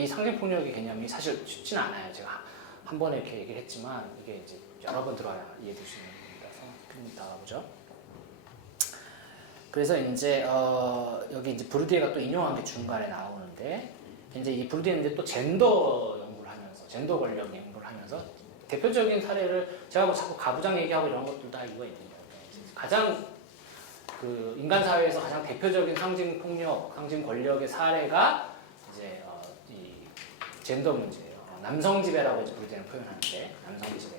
이 상징폭력의 개념이 사실 쉽지는 않아요. 제가 한 번에 이렇게 얘기를 했지만 이게 이제 여러 번 들어야 이해될 수 있는 부분이라서 좀 나가보죠. 그래서 이제 여기 이제 브루디에가 또 인용한 게 중간에 나오는데 이제 이 브루디에는 이제 또 젠더 연구를 하면서 젠더 권력 연구를 하면서 대표적인 사례를 제가 뭐 자꾸 가부장 얘기하고 이런 것들 다 이거 있는 거예요. 가장 그 인간 사회에서 가장 대표적인 상징 폭력, 상징 권력의 사례가 이제 이 젠더 문제예요. 남성 지배라고 이제 브루디에는 표현하는데 남성 지배,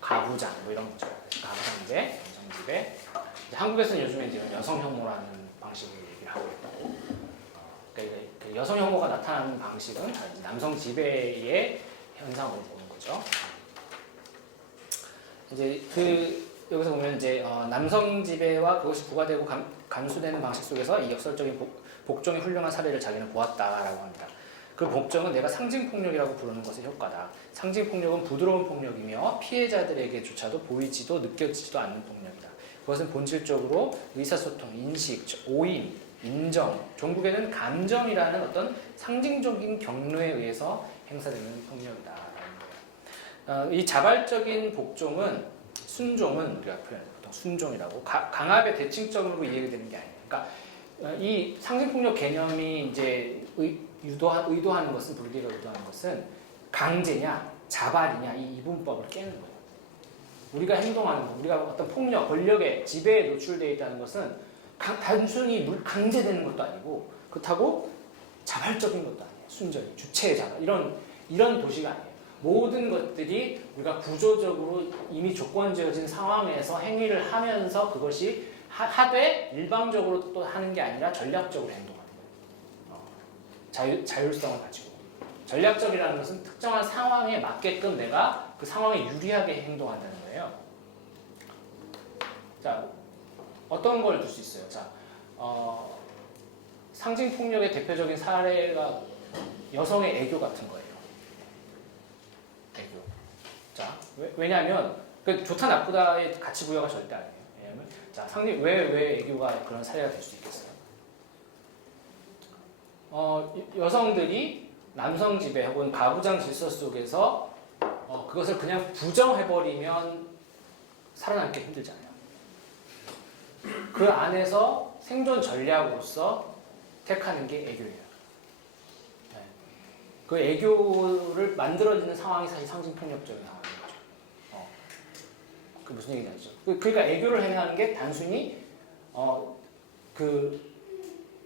가부장 뭐 이런 거죠. 가부장 지배, 남성 지배. 한국에서는 요즘에 이제 여성 혐오라는 방식을 얘기를 하고 있고, 그러니까 그 여성 혐오가 나타나는 방식은 남성 지배의 현상으로 보는 거죠. 이제 여기서 보면 이제 남성 지배와 그것이 부과되고 감수되는 방식 속에서 이 역설적인 복종의 훌륭한 사례를 자기는 보았다라고 합니다. 그 복종은 내가 상징폭력이라고 부르는 것의 효과다. 상징폭력은 부드러운 폭력이며 피해자들에게조차도 보이지도 느껴지지도 않는 폭력이다. 그것은 본질적으로 의사소통, 인식, 오인, 인정, 종국에는 감정이라는 어떤 상징적인 경로에 의해서 행사되는 폭력이다. 이 자발적인 복종은 순종은 우리가 보통 순종이라고 강압의 대칭점으로 이해되는 게 아니에요. 그러니까 이 상징폭력 개념이 이제 의도하는 것은 브루디에가 의도하는 것은 강제냐 자발이냐 이 이분법을 깨는 거예요. 우리가 행동하는 것, 우리가 어떤 폭력, 권력의 지배에 노출되어 있다는 것은 단순히 강제되는 것도 아니고 그렇다고 자발적인 것도 아니에요. 순전히 주체의 자발 이런 도시가 아니에요. 모든 것들이 우리가 구조적으로 이미 조건지어진 상황에서 행위를 하면서 그것이 하되 일방적으로 또 하는 게 아니라 전략적으로 행동하는 거예요. 자율성을 가지고. 전략적이라는 것은 특정한 상황에 맞게끔 내가 그 상황에 유리하게 행동한다는 거예요. 자, 어떤 걸 들 수 있어요? 자, 상징폭력의 대표적인 사례가 여성의 애교 같은 거예요. 애교. 자, 왜냐하면 그 좋다 나쁘다의 가치 부여가 절대 아니에요. 왜냐하면 자, 왜 애교가 그런 사례가 될 수 있겠어요? 여성들이 남성 지배 혹은 가부장 질서 속에서 그것을 그냥 부정해버리면 살아남기 힘들잖아요. 그 안에서 생존 전략으로서 택하는 게 애교예요. 네. 그 애교를 만들어지는 상황이 사실 상징폭력적인 상황인 거죠. 그 무슨 얘기인지 알죠? 그러니까 애교를 행하는 게 단순히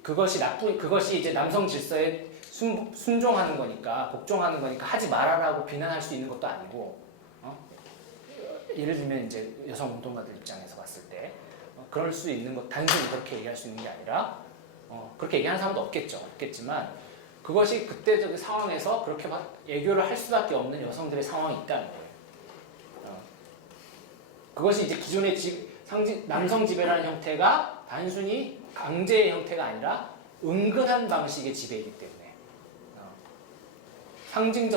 그것이 이제 남성 질서에 순종하는 거니까 복종하는 거니까 하지 말아라고 비난할 수 있는 것도 아니고 예를 들면 이제 여성 운동가들 입장에서 봤을 때 그럴 수 있는 것 단순히 그렇게 얘기할 수 있는 게 아니라 그렇게 얘기하는 사람도 없겠지만 그것이 그때적 상황에서 그렇게 막 애교를 할 수밖에 없는 여성들의 상황이 있다는 거예요. 그것이 이제 기존의 남성 지배라는 형태가 단순히 강제의 형태가 아니라 은근한 방식의 지배이기 때문에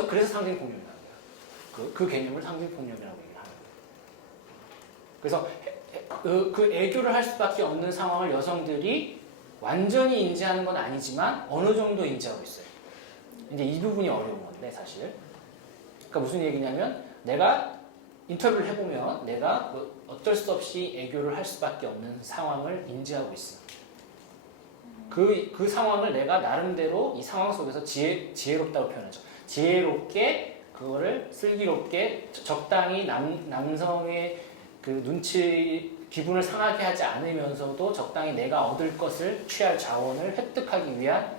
그래서 상징폭력이라는 거예요. 그 개념을 상징폭력이라고 얘기를 하는 거예요. 그래서 그 애교를 할 수밖에 없는 상황을 여성들이 완전히 인지하는 건 아니지만 어느 정도 인지하고 있어요. 이제 이 부분이 어려운 건데 사실. 그러니까 무슨 얘기냐면 내가 인터뷰를 해보면 내가 어쩔 수 없이 애교를 할 수밖에 없는 상황을 인지하고 있어. 그 상황을 내가 나름대로 이 상황 속에서 지혜롭다고 표현하죠. 지혜롭게 그거를 슬기롭게 적당히 남성의 그 기분을 상하게 하지 않으면서도 적당히 내가 얻을 것을 취할 자원을 획득하기 위한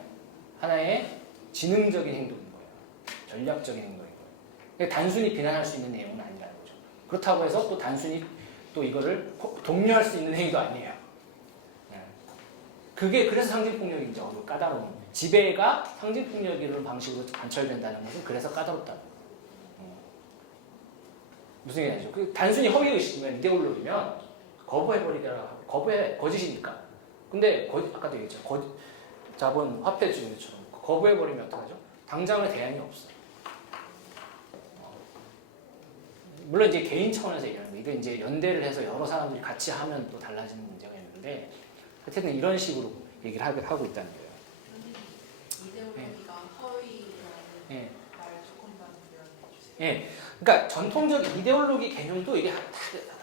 하나의 지능적인 행동인 거예요. 전략적인 행동인 거예요. 단순히 비난할 수 있는 내용은 아니라는 거죠. 그렇다고 해서 또 단순히 또 이거를 독려할 수 있는 행위도 아니에요. 그래서 상징폭력인지 까다로운 지배가 상징폭력이라는 방식으로 관철된다는 것은 그래서 까다롭다는 거예요. 무슨 얘기냐죠? 단순히 허위의식이면 이데올로기면 거짓이니까. 근데 아까도 얘기했죠. 자본 화폐 주의처럼 거부해버리면 어떡하죠? 당장의 대안이 없어요. 물론 이제 개인 차원에서 얘기하는 거예요. 이게 이제 연대를 해서 여러 사람들이 같이 하면 또 달라지는 문제가 있는데 어쨌든 이런 식으로 얘기를 하고 있다는 거예요. 이데올로기가 허위 예. 말 조금만 표현해 주세요. 예. 그러니까 전통적 이데올로기 개념도 이게 다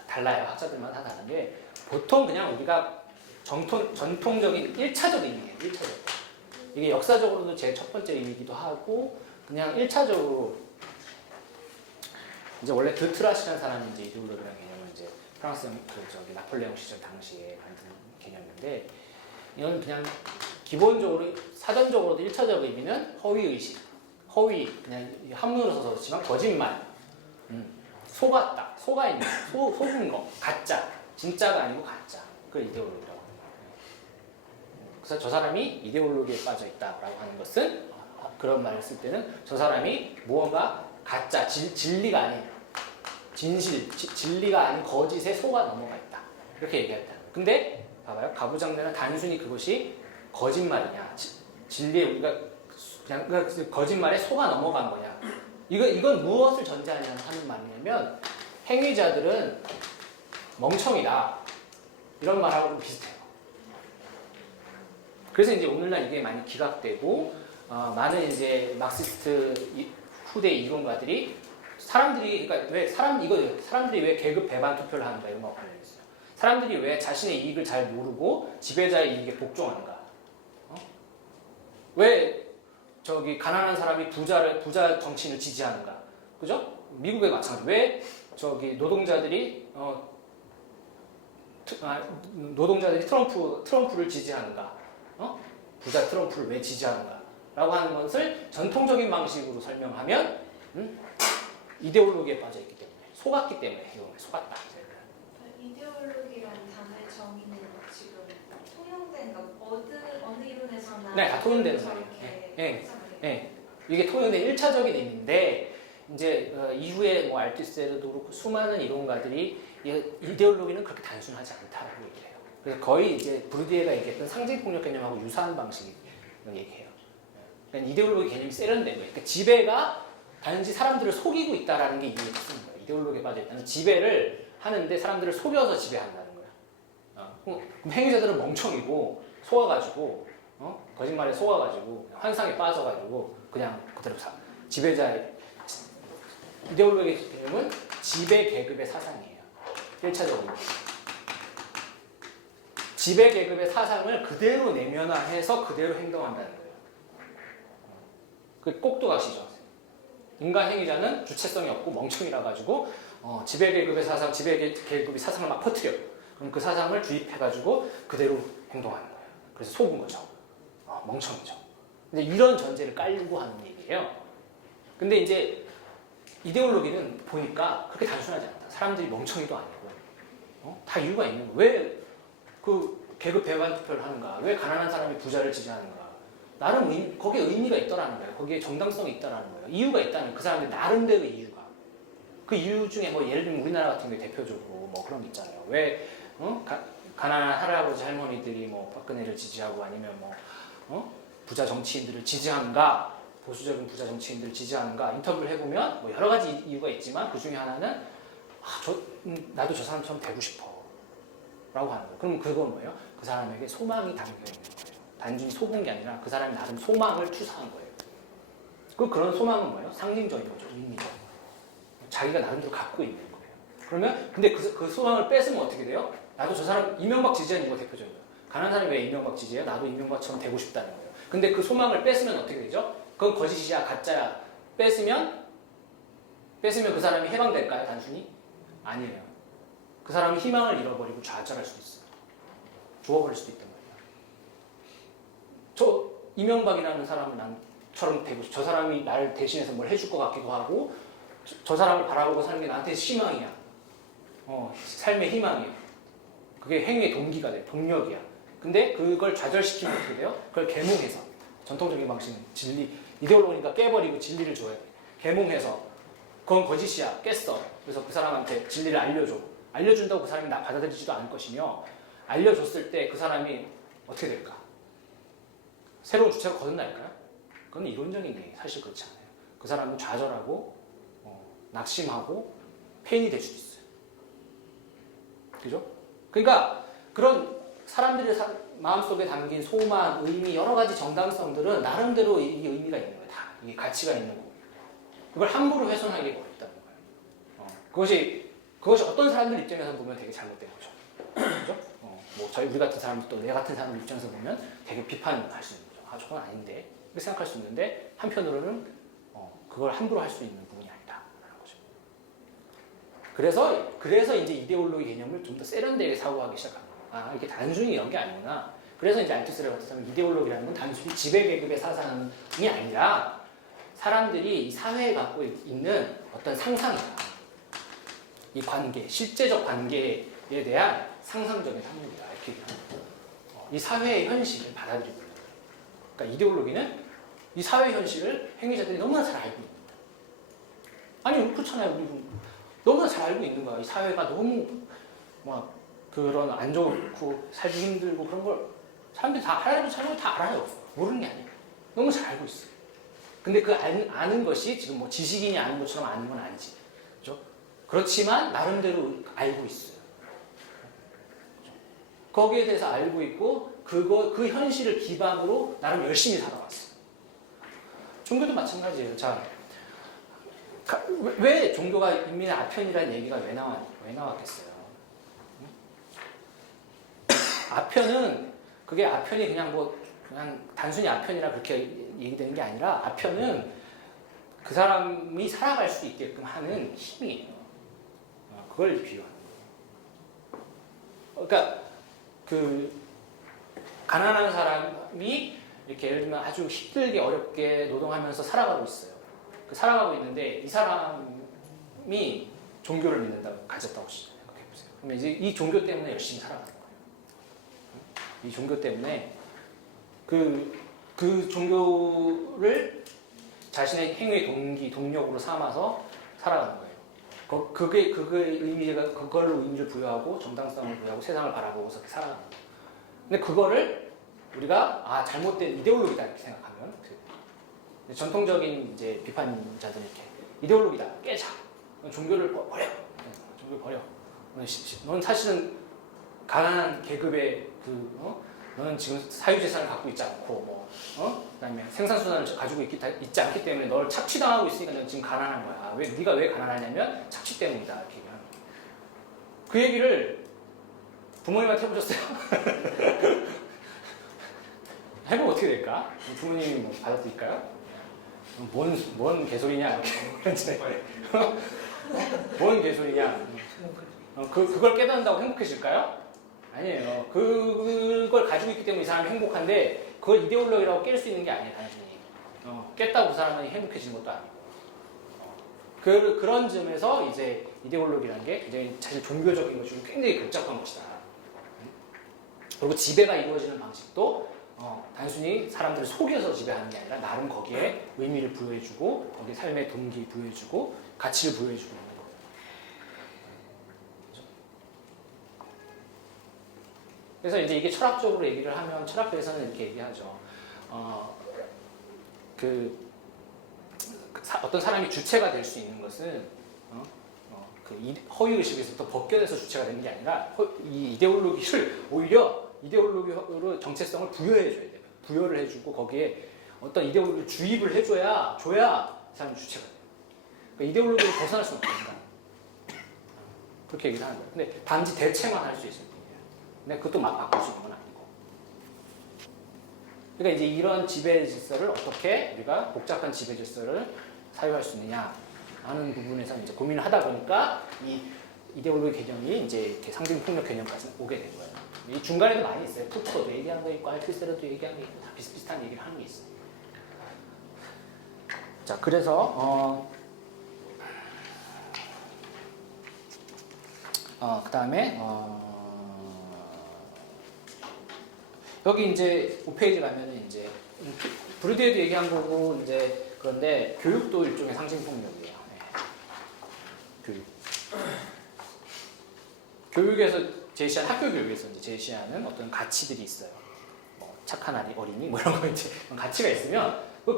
달라요. 학자들마다 다 다른데 보통 그냥 우리가 전통적인 1차적 의미예요. 1차적. 이게 역사적으로도 제일 첫 번째 의미이기도 하고 그냥 1차적으로 이제 원래 드트라시라는 사람이 이제 이데올로기라는 개념을 이제 프랑스 나폴레옹 시절 당시에 만든 개념인데 이건 그냥 기본적으로 사전적으로도 1차적 의미는 허위의식, 그냥 한문으로 써서 그렇지만 거짓말, 속았다, 속아있는, 속은 거, 가짜, 진짜가 아니고 가짜, 그걸 이데올로기라고 합니다. 그래서 저 사람이 이데올로기에 빠져 있다라고 하는 것은 그런 말을 쓸 때는 저 사람이 무언가 가짜, 진리가 아닌 진리가 아닌 거짓에 속아 넘어가 있다. 이렇게 얘기할 때. 근데 봐봐요. 가부장제는 단순히 그것이 거짓말이냐, 진리에 우리가 그냥 거짓말에 속아 넘어간 거냐. 이건 무엇을 전제하냐는 하는 말이냐면 행위자들은 멍청이다. 이런 말하고 좀 비슷해요. 그래서 이제 오늘날 이게 많이 기각되고 많은 이제 막시스트 후대 이론가들이 사람들이 왜 계급 배반 투표를 하는가 이런 거 관련 있어요. 사람들이 왜 자신의 이익을 잘 모르고 지배자의 이익에 복종하는가? 왜 저기 가난한 사람이 부자 정치인을 지지하는가? 그죠? 미국에 마찬가지. 왜 저기 노동자들이 트럼프를 지지하는가? 부자 트럼프를 왜 지지하는가? 라고 하는 것을 전통적인 방식으로 설명하면 이데올로기에 빠져있기 때문에 속았기 때문에 속았다. 이데올로기라는 단어의 정의는 지금 통용된 어느 이론에서나 네, 다 통용되는 저렇게 네. 해석을 해요. 네. 이게 통용된 1차적인 의미인데 이제 이후에 뭐 알투세르도 그렇고 수많은 이론가들이 이데올로기는 그렇게 단순하지 않다라고 얘기해요. 그래서 거의 이제 브루디에가 얘기했던 상징폭력 개념하고 유사한 방식을 얘기해요. 그러니까 이데올로기 개념이 세련된 거예요. 그러니까 지배가 단지 사람들을 속이고 있다라는 게 이해가 되는 거예요. 이데올로기에 빠져있다는 지배를 하는데 사람들을 속여서 지배한다는 거야. 그럼 행위자들은 멍청이고 속아가지고 거짓말에 속아가지고 환상에 빠져가지고 그냥 그대로 지배자의 이데올로기 개념은 지배 계급의 사상이에요. 1차적으로 지배 계급의 사상을 그대로 내면화해서 그대로 행동한다는 거예요. 그게 꼭두 가시죠. 인간 행위자는 주체성이 없고 멍청이라 가지고 지배 계급의 사상, 지배 계급이 사상을 막 퍼뜨려. 그럼 그 사상을 주입해가지고 그대로 행동하는 거예요. 그래서 속은 거죠. 멍청이죠. 근데 이런 전제를 깔고 하는 얘기예요. 근데 이제 이데올로기는 보니까 그렇게 단순하지 않다. 사람들이 멍청이도 아니고 다 이유가 있는 거예요. 왜 그 계급 배반 투표를 하는가? 왜 가난한 사람이 부자를 지지하는가? 나름 거기에 의미가 있더라는 거예요. 거기에 정당성이 있다라는 거예요. 이유가 있다는 그 사람들 나름대로의 이유가. 그 이유 중에 뭐 예를 들면 우리나라 같은 경우에 대표적으로 뭐 그런 게 있잖아요. 왜 가난한 할아버지 할머니들이 뭐 박근혜를 지지하고 아니면 뭐 부자 정치인들을 지지하는가? 보수적인 부자 정치인들을 지지하는가? 인터뷰를 해보면 뭐 여러 가지 이유가 있지만 그 중에 하나는 나도 저 사람처럼 되고 싶어. 라고 하는 거예요. 그럼 그건 뭐예요? 그 사람에게 소망이 담겨 있는 거예요. 단순히 속은 게 아니라 그 사람이 나름 소망을 투사한 거예요. 그런 소망은 뭐예요? 상징적인 거죠. 의미죠. 자기가 나름대로 갖고 있는 거예요. 그러면 근데 그 소망을 뺏으면 어떻게 돼요? 나도 저 사람 이명박 지지하는 이유가 대표적인 거예요. 가난한 사람이 왜 이명박 지지해요? 나도 이명박처럼 되고 싶다는 거예요. 근데 그 소망을 뺏으면 어떻게 되죠? 그건 거짓이야 가짜야. 뺏으면 그 사람이 해방될까요? 단순히? 아니에요. 그 사람이 희망을 잃어버리고 좌절할 수도 있어요. 죽어버릴 수도 있단 말이에요. 저 이명박이라는 사람을 난처럼 되고 저 사람이 나를 대신해서 뭘 해줄 것 같기도 하고 저 사람을 바라보고 사는 게 나한테 희망이야. 삶의 희망이야. 그게 행위의 동기가 돼. 동력이야. 근데 그걸 좌절시키면 어떻게 돼요? 그걸 계몽해서 전통적인 방식은 진리 이데올로기니까 깨버리고 진리를 줘야 돼. 계몽해서 그건 거짓이야. 깼어. 그래서 그 사람한테 진리를 알려준다고 그 사람이 받아들이지도 않을 것이며 알려줬을 때 그 사람이 어떻게 될까? 새로운 주체가 거듭날까요? 그건 이론적인 얘기 사실 그렇지 않아요. 그 사람은 좌절하고 낙심하고 폐인이 될 수도 있어요. 그죠? 그러니까 그런 사람들의 마음속에 담긴 소망, 의미, 여러 가지 정당성들은 나름대로 이 의미가 있는 거예요. 다 이게 가치가 있는 거고. 이걸 함부로 훼손하기 어렵다는 거예요. 그것이 어떤 사람들 입장에서 보면 되게 잘못된 거죠. 그죠? 뭐 우리 같은 사람 또 내 같은 사람 입장에서 보면 되게 비판할 수 있는 거죠. 아, 저건 아닌데. 이렇게 생각할 수 있는데 한편으로는 그걸 함부로 할 수 있는 부분이 아니다라는 거죠. 그래서 이제 이데올로기 개념을 좀 더 세련되게 사고하기 시작합니다. 아, 이렇게 단순히 이런 게 아니구나. 그래서 이제 알투스를 같은 사람은 이데올로기라는 건 단순히 지배계급의 사상이 아니라 사람들이 이 사회에 갖고 있는 어떤 상상이다. 이 관계, 실제적 관계에 대한 상상적인 산물이다. 이렇게 얘기하는 거예요. 이 사회의 현실을 받아들이고 있는 거예요. 그러니까 이데올로기는 이 사회 현실을 행위자들이 너무나 잘 알고 있는 거예요. 아니, 그렇잖아요. 우리 너무나 잘 알고 있는 거야. 이 사회가 너무 막 그런 안 좋고 살기 힘들고 그런 걸 사람들이 다 하려고 살고 다 알아요. 모르는 게 아니에요. 너무 잘 알고 있어요. 근데 그 아는 것이 지금 뭐 지식인이 아는 것처럼 아는 건 아니지. 그렇죠? 그렇지만 나름대로 알고 있어요. 그렇죠? 거기에 대해서 알고 있고 그 현실을 기반으로 나름 열심히 살아왔어요. 종교도 마찬가지예요. 자, 왜 종교가 인민의 아편이라는 얘기가 왜 나왔겠어요? 아편은 그게 아편이 그냥 단순히 아편이라 그렇게 얘기되는 게 아니라 아편은 그 사람이 살아갈 수 있게끔 하는 힘이에요. 그걸 비유하는 거예요. 그러니까 그 가난한 사람이 이렇게 예를 들면 아주 힘들게 어렵게 노동하면서 살아가고 있어요. 살아가고 있는데 이 사람이 종교를 믿는다고 가졌다고 생각해보세요. 그러면 이제 이 종교 때문에 열심히 살아가는 거예요. 이 종교 때문에 그 종교를 자신의 행위의 동력으로 삼아서 살아가는 거예요. 그거의 의미가, 그걸로 의미를 부여하고 정당성을 부여하고 세상을 바라보고서 살아가는 거예요. 근데 그거를 우리가 잘못된 이데올로기다 이렇게 생각하면 전통적인 이제 비판자들이 이렇게 이데올로기다 깨자 종교를 버려 종교 버려 넌 사실은 가난한 계급의 너는 지금 사유재산을 갖고 있지 않고 그다음에 생산수단을 가지고 있지 않기 때문에 너를 착취당하고 있으니까 넌 지금 가난한 거야. 네가 왜 가난하냐면 착취 때문이다 이렇게 얘기하는 거야. 그 얘기를 부모님한테 해보셨어요? 해보면 어떻게 될까? 부모님이 뭐 받아들일까요? 뭔 개소리냐? 뭔 개소리냐? 그걸 깨닫는다고 행복해질까요? 아니에요. 그걸 가지고 있기 때문에 이 사람이 행복한데 그걸 이데올로기라고 깰 수 있는 게 아니에요, 단순히. 깼다고 그 사람이 행복해지는 것도 아니고. 그런 점에서 이제 이데올로기라는 게 굉장히 사실 종교적인 것 중에 굉장히 복잡한 것이다. 그리고 지배가 이루어지는 방식도 단순히 사람들을 속여서 지배하는 게 아니라 나름 거기에 의미를 부여해주고 거기에 삶의 동기 부여해주고 가치를 부여해주고 있는 거예요. 그래서 이제 이게 철학적으로 얘기를 하면 철학에서는 이렇게 얘기하죠. 어떤 사람이 주체가 될 수 있는 것은 허위의식에서부터 벗겨내서 주체가 되는 게 아니라 이 이데올로기를 오히려 이데올로기로 정체성을 부여해줘야 돼요. 부여를 해주고 거기에 어떤 이데올로기를 주입을 해줘야 이 사람이 주체가 돼요. 그러니까 이데올로기를 벗어날 수는 없습니다. 그렇게 얘기를 하는 거예요. 근데 단지 대체만 할 수 있을 뿐이에요. 근데 그것도 막 바꿀 수 있는 건 아니고. 그러니까 이제 이런 지배 질서를 어떻게 우리가 복잡한 지배 질서를 사유할 수 있느냐 하는 부분에서 이제 고민을 하다 보니까 이 이데올로기 개념이 이제 이렇게 상징폭력 개념까지 오게 된 거예요. 이 중간에도 많이 있어요. 푸코도 얘기하는 거 있고 알투스에도 얘기하는 게 있고 다 비슷비슷한 얘기를 하는 게 있어요. 자, 그래서 그 다음에 여기 이제 5페이지 가면은 이제 브루디에도 얘기한 거고 이제 그런데 교육도 일종의 상징폭력이에요. 네. 교육. 교육에서 제시한 학교 교육에서 이제 제시하는 어떤 가치들이 있어요. 뭐 착한 어린이 뭐 이런 거 이제 가치가 있으면 그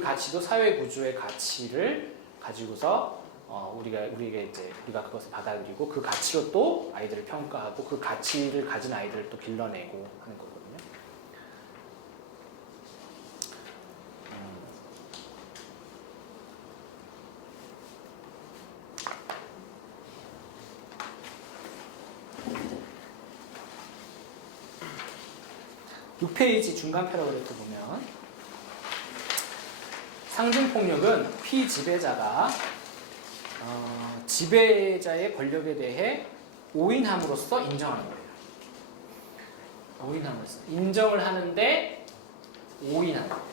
가치도 사회 구조의 가치를 가지고서 우리에게 이제 우리가 그것을 받아들이고 그 가치로 또 아이들을 평가하고 그 가치를 가진 아이들을 또 길러내고 하는 거거든요. 6페이지 중간 패러그래프 보면 상징폭력은 피지배자가 지배자의 권력에 대해 오인함으로써 인정하는 거예요. 오인함으로써 인정을 하는데 오인하는 거예요.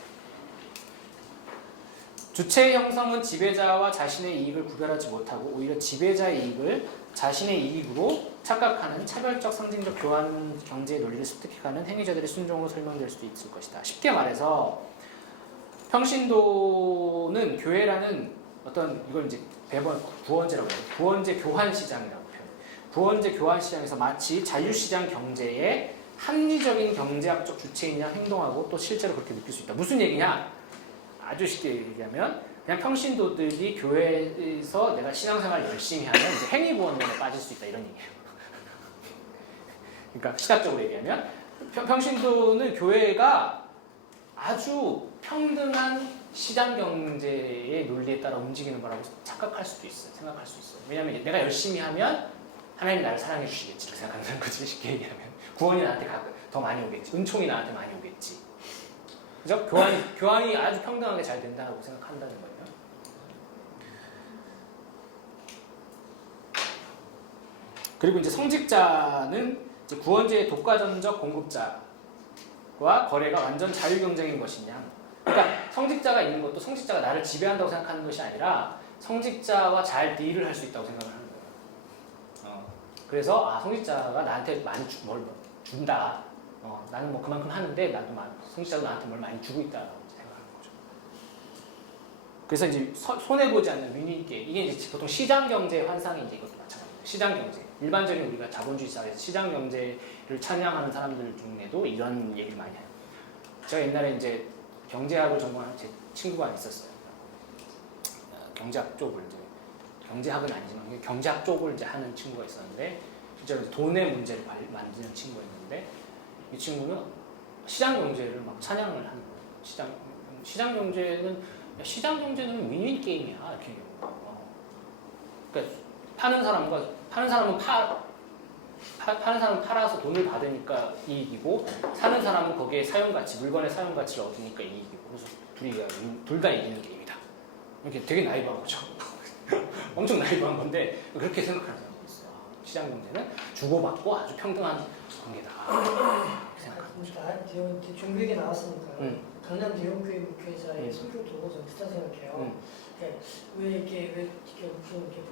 주체의 형성은 지배자와 자신의 이익을 구별하지 못하고 오히려 지배자의 이익을 자신의 이익으로 착각하는 차별적 상징적 교환 경제의 논리를 습득해가는 행위자들의 순종으로 설명될 수도 있을 것이다. 쉽게 말해서 평신도는 교회라는 어떤 이걸 이제 배번 구원제라고 해요. 구원제 교환 시장이라고 표현해요. 구원제 교환 시장에서 마치 자유시장 경제의 합리적인 경제학적 주체이냐 행동하고 또 실제로 그렇게 느낄 수 있다. 무슨 얘기냐? 아주 쉽게 얘기하면 그냥 평신도들이 교회에서 내가 신앙생활 열심히 하면 이제 행위구원론에 빠질 수 있다 이런 얘기예요. 그러니까 시각적으로 얘기하면 평신도는 교회가 아주 평등한 시장 경제의 논리에 따라 움직이는 거라고 착각할 수도 있어요. 생각할 수 있어요. 왜냐하면 내가 열심히 하면 하나님 나를 사랑해 주시겠지 이렇게 생각하는 거지. 쉽게 얘기하면 구원이 나한테 더 많이 오겠지. 은총이 나한테 많이 오겠지. 그죠? 교환이 아주 평등하게 잘 된다고 생각한다는 거예요. 그리고 이제 성직자는 이제 구원제의 독과점적 공급자와 거래가 완전 자유 경쟁인 것이냐. 그러니까 성직자가 있는 것도 성직자가 나를 지배한다고 생각하는 것이 아니라 성직자와 잘 딜을 할 수 있다고 생각을 하는 거예요. 그래서 성직자가 나한테 많이 뭘 준다. 나는 뭐 그만큼 하는데 나도 성직자도 나한테 뭘 많이 주고 있다고 생각하는 거죠. 그래서 이제 손해 보지 않는 윈윈 게임. 이게 이제 보통 시장 경제의 환상이 이제 이것도 마찬가지예요. 시장 경제. 일반적인 우리가 자본주의 사회에서 시장 경제를 찬양하는 사람들 중에도 이런 얘기를 많이 해요. 제가 옛날에 이제 경제학을 전공한 제 친구가 있었어요. 경제학 쪽을 이제 경제학은 아니지만 경제학 쪽을 이제 하는 친구가 있었는데 실제로 돈의 문제를 만드는 친구였는데 이 친구는 시장 경제를 막 찬양을 하는 거예요. 시장 경제는 윈윈 게임이야 이렇게 얘기해요. 그러니까 파는 사람은 팔아서 돈을 받으니까 이익이고 사는 사람은 거기에 물건의 사용 가치를 얻으니까 이익이고 그래서 둘 다 이기는 게임이다. 이렇게 되게 나이브한 거죠. 엄청 나이브한 건데 그렇게 생각하는 사람이 있어요. 시장 경제는 주고받고 아주 평등한 관계다. 그러니까 종교에 나왔으니까요. 강남 대형교회 목회자의 성격도 좀 비슷한 생각해요. 왜 이렇게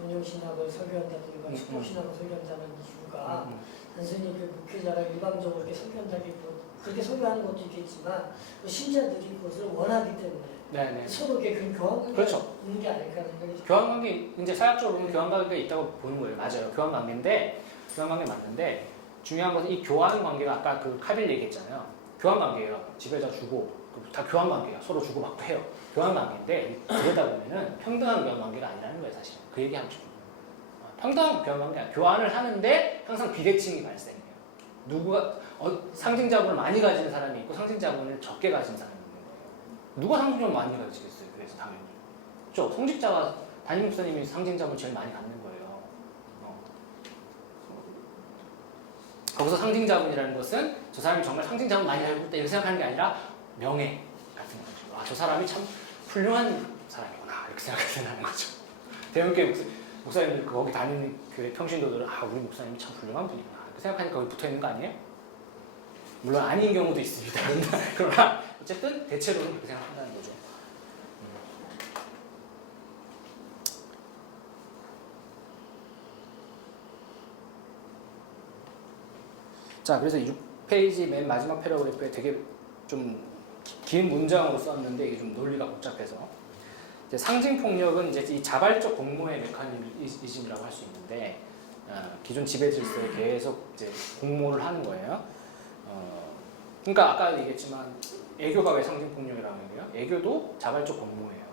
본영신학을 설교한다든가 축복신학을 설교한다는 이유가 단순히 그 목회자가 일방적으로 이렇게 설교한다기보다 그렇게 설교하는 것도 있겠지만 신자들이 그것을 원하기 때문에 네네. 서로 이렇게 교환관계가 그렇죠. 있는 게 아닐까 하는 생각이 교환관계 이제 사역적으로 보면 교환관계가 있다고 보는 거예요. 맞아요. 교환관계 맞는데 중요한 것은 이 교환관계가 아까 그 카빌 얘기했잖아요. 교환관계예요. 지배자 주고 다 교환관계야. 서로 주고받고 해요. 교환관계인데 들여다보면은 평등한 교환관계가 아니라는 거예요. 사실 그 얘기하면 좀 평등한 교환관계야. 교환을 하는데 항상 비대칭이 발생해요. 누구가 상징자본을 많이 가진 사람이 있고 상징자본을 적게 가진 사람이 있는 거예요. 누가 상징자본을 많이 가지겠어요? 그래서 당연히 그렇죠. 성직자가 담임 목사님이 상징자본을 제일 많이 갖는 거예요. 거기서 상징자본이라는 것은 저 사람이 정말 상징자본 많이 알고 있다 이렇게 생각하는 게 아니라 명예 같은 거죠. 저 사람이 참 훌륭한 사람이구나 이렇게 생각하는 거죠. 대형교회 목사님들 거기 다니는 교회 평신도들은 우리 목사님이 참 훌륭한 분이구나 이렇게 생각하니까 거기 붙어 있는 거 아니에요? 물론 아닌 경우도 있습니다. 그러나 어쨌든 대체로는 그렇게 생각한다는 거죠. 자, 그래서 6페이지 맨 마지막 패러그래프에 되게 좀 긴 문장으로 썼는데 이게 좀 논리가 복잡해서 이제 상징폭력은 이제 이 자발적 공모의 메커니즘이라고 할 수 있는데 기존 지배 질서에 계속 이제 공모를 하는 거예요. 그러니까 아까 얘기했지만 애교가 왜 상징폭력이라고 해요? 애교도 자발적 공모예요.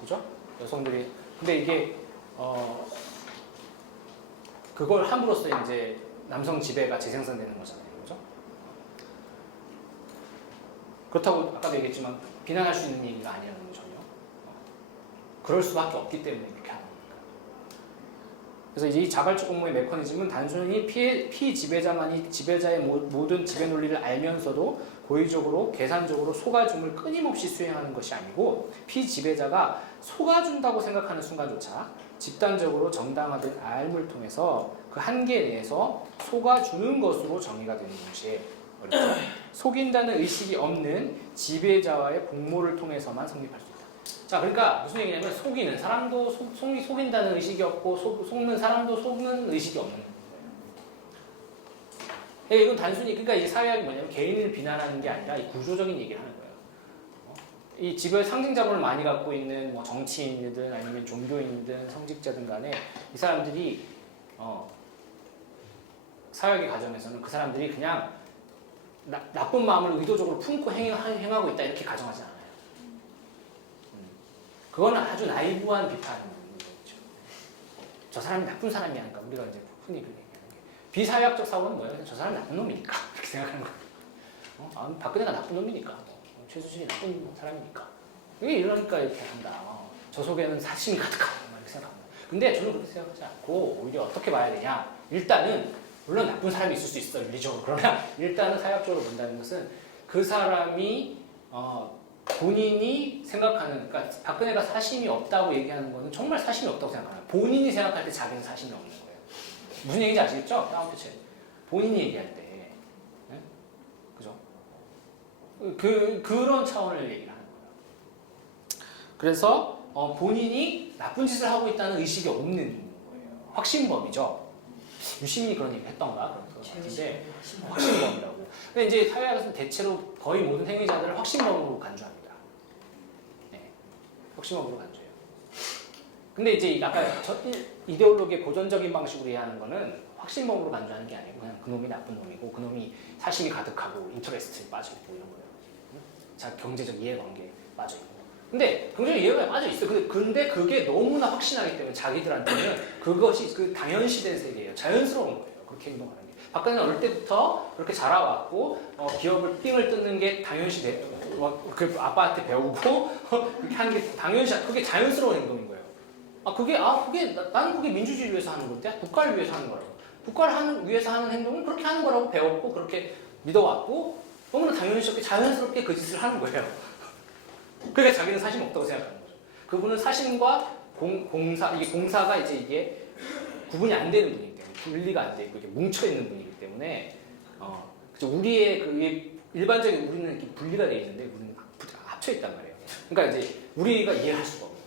그죠? 여성들이 근데 이게 그걸 함으로써 이제 남성 지배가 재생산되는 거잖아요, 그렇죠? 그렇다고 아까도 얘기했지만 비난할 수 있는 얘기가 아니라는 거죠. 전혀. 그럴 수밖에 없기 때문에 그렇게 하는 거니까. 그래서 이제 이 자발적 공모의 메커니즘은 단순히 피지배자만이 지배자의 모든 지배 논리를 알면서도 고의적으로 계산적으로 속아줌을 끊임없이 수행하는 것이 아니고 피지배자가 속아준다고 생각하는 순간조차 집단적으로 정당화된 알을 통해서 그 한계 내에서 속아주는 것으로 정의가 되는 동시에 어렵죠? 속인다는 의식이 없는 지배자와의 공모를 통해서만 성립할 수 있다. 자, 그러니까 무슨 얘기냐면 속이는 사람도 속인다는 의식이 없고 속는 사람도 속는 의식이 없는 거예요. 이건 단순히 그러니까 이제 사회학이 뭐냐면 개인을 비난하는 게 아니라 이 구조적인 얘기를 하는 거예요. 이 지배의 상징 자본을 많이 갖고 있는 뭐 정치인이든 아니면 종교인이든 성직자든 간에 이 사람들이 사회학의 과정에서는 그 사람들이 그냥 나쁜 마음을 의도적으로 품고 행하고 있다 이렇게 가정하지 않아요. 그거는 아주 나이브한 비판이죠. 저 사람이 나쁜 사람이 아닐까 우리가 이제 흔히 그렇게 얘기하는 게 비사회학적 사고는 뭐예요? 저 사람이 나쁜 놈이니까 이렇게 생각하는 거예요. 박근혜가 나쁜 놈이니까 최수진이 나쁜 사람이니까 이게 이러니까 이렇게 한다. 저 속에는 사심이 가득하다 이렇게 생각합니다. 근데 저는 그렇게 생각하지 않고 오히려 어떻게 봐야 되냐? 일단은 물론 나쁜 사람이 있을 수 있어 윤리적으로. 그러나 일단은 사회학적으로 본다는 것은 그 사람이 본인이 생각하는 그러니까 박근혜가 사심이 없다고 얘기하는 거는 정말 사심이 없다고 생각하는 거예요. 본인이 생각할 때 자기는 사심이 없는 거예요. 무슨 얘기인지 아시겠죠? 다운표체 본인이 얘기할 때 네? 그죠? 그런 차원을 얘기를 하는 거예요. 그래서 본인이 나쁜 짓을 하고 있다는 의식이 없는 거예요. 확신범이죠. 유시민이 그런 얘기 했던가 그런 것 같은데 확신범이라고. 근데 이제 사회학에서는 대체로 거의 모든 행위자들을 확신범으로 간주합니다. 네, 확신범으로 간주해요. 근데 이제 아까 이데올로기의 고전적인 방식으로 이해하는 거는 확신범으로 간주하는 게 아니고 그냥 그놈이 나쁜 놈이고 그놈이 사심이 가득하고 인터레스트에 빠져있고 이런 거예요. 자, 경제적 이해관계에 빠져있고. 근데 경제적 이해관계에 빠져있어요. 근데 그게 너무나 확신하기 때문에 자기들한테는 그것이 그 당연시된 세계예요. 자연스러운 거예요. 그렇게 행동하는 게. 박근혜는 어릴 때부터 그렇게 자라왔고 기업을 삥을 뜯는 게 당연시 그 아빠한테 배우고 이렇게 하는 게 당연시 그게 자연스러운 행동인 거예요. 나는 그게 민주주의를 위해서 하는 건데 국가를 위해서 하는 거라고. 국가를 위해서 하는 행동은 그렇게 하는 거라고 배웠고 그렇게 믿어왔고 너무나 당연스럽게 자연스럽게 그 짓을 하는 거예요. 그러니까 자기는 사심 없다고 생각하는 거죠. 그분은 사심과 공사가 이게 구분이 안 되는 분이기 때문에 분리가 안 돼 있고 이게 뭉쳐 있는 분이기 때문에 우리의 일반적인 우리는 이렇게 분리가 돼 있는데 우리는 합쳐 있단 말이에요. 그러니까 이제 우리가 이해할 수가 없는 거예요.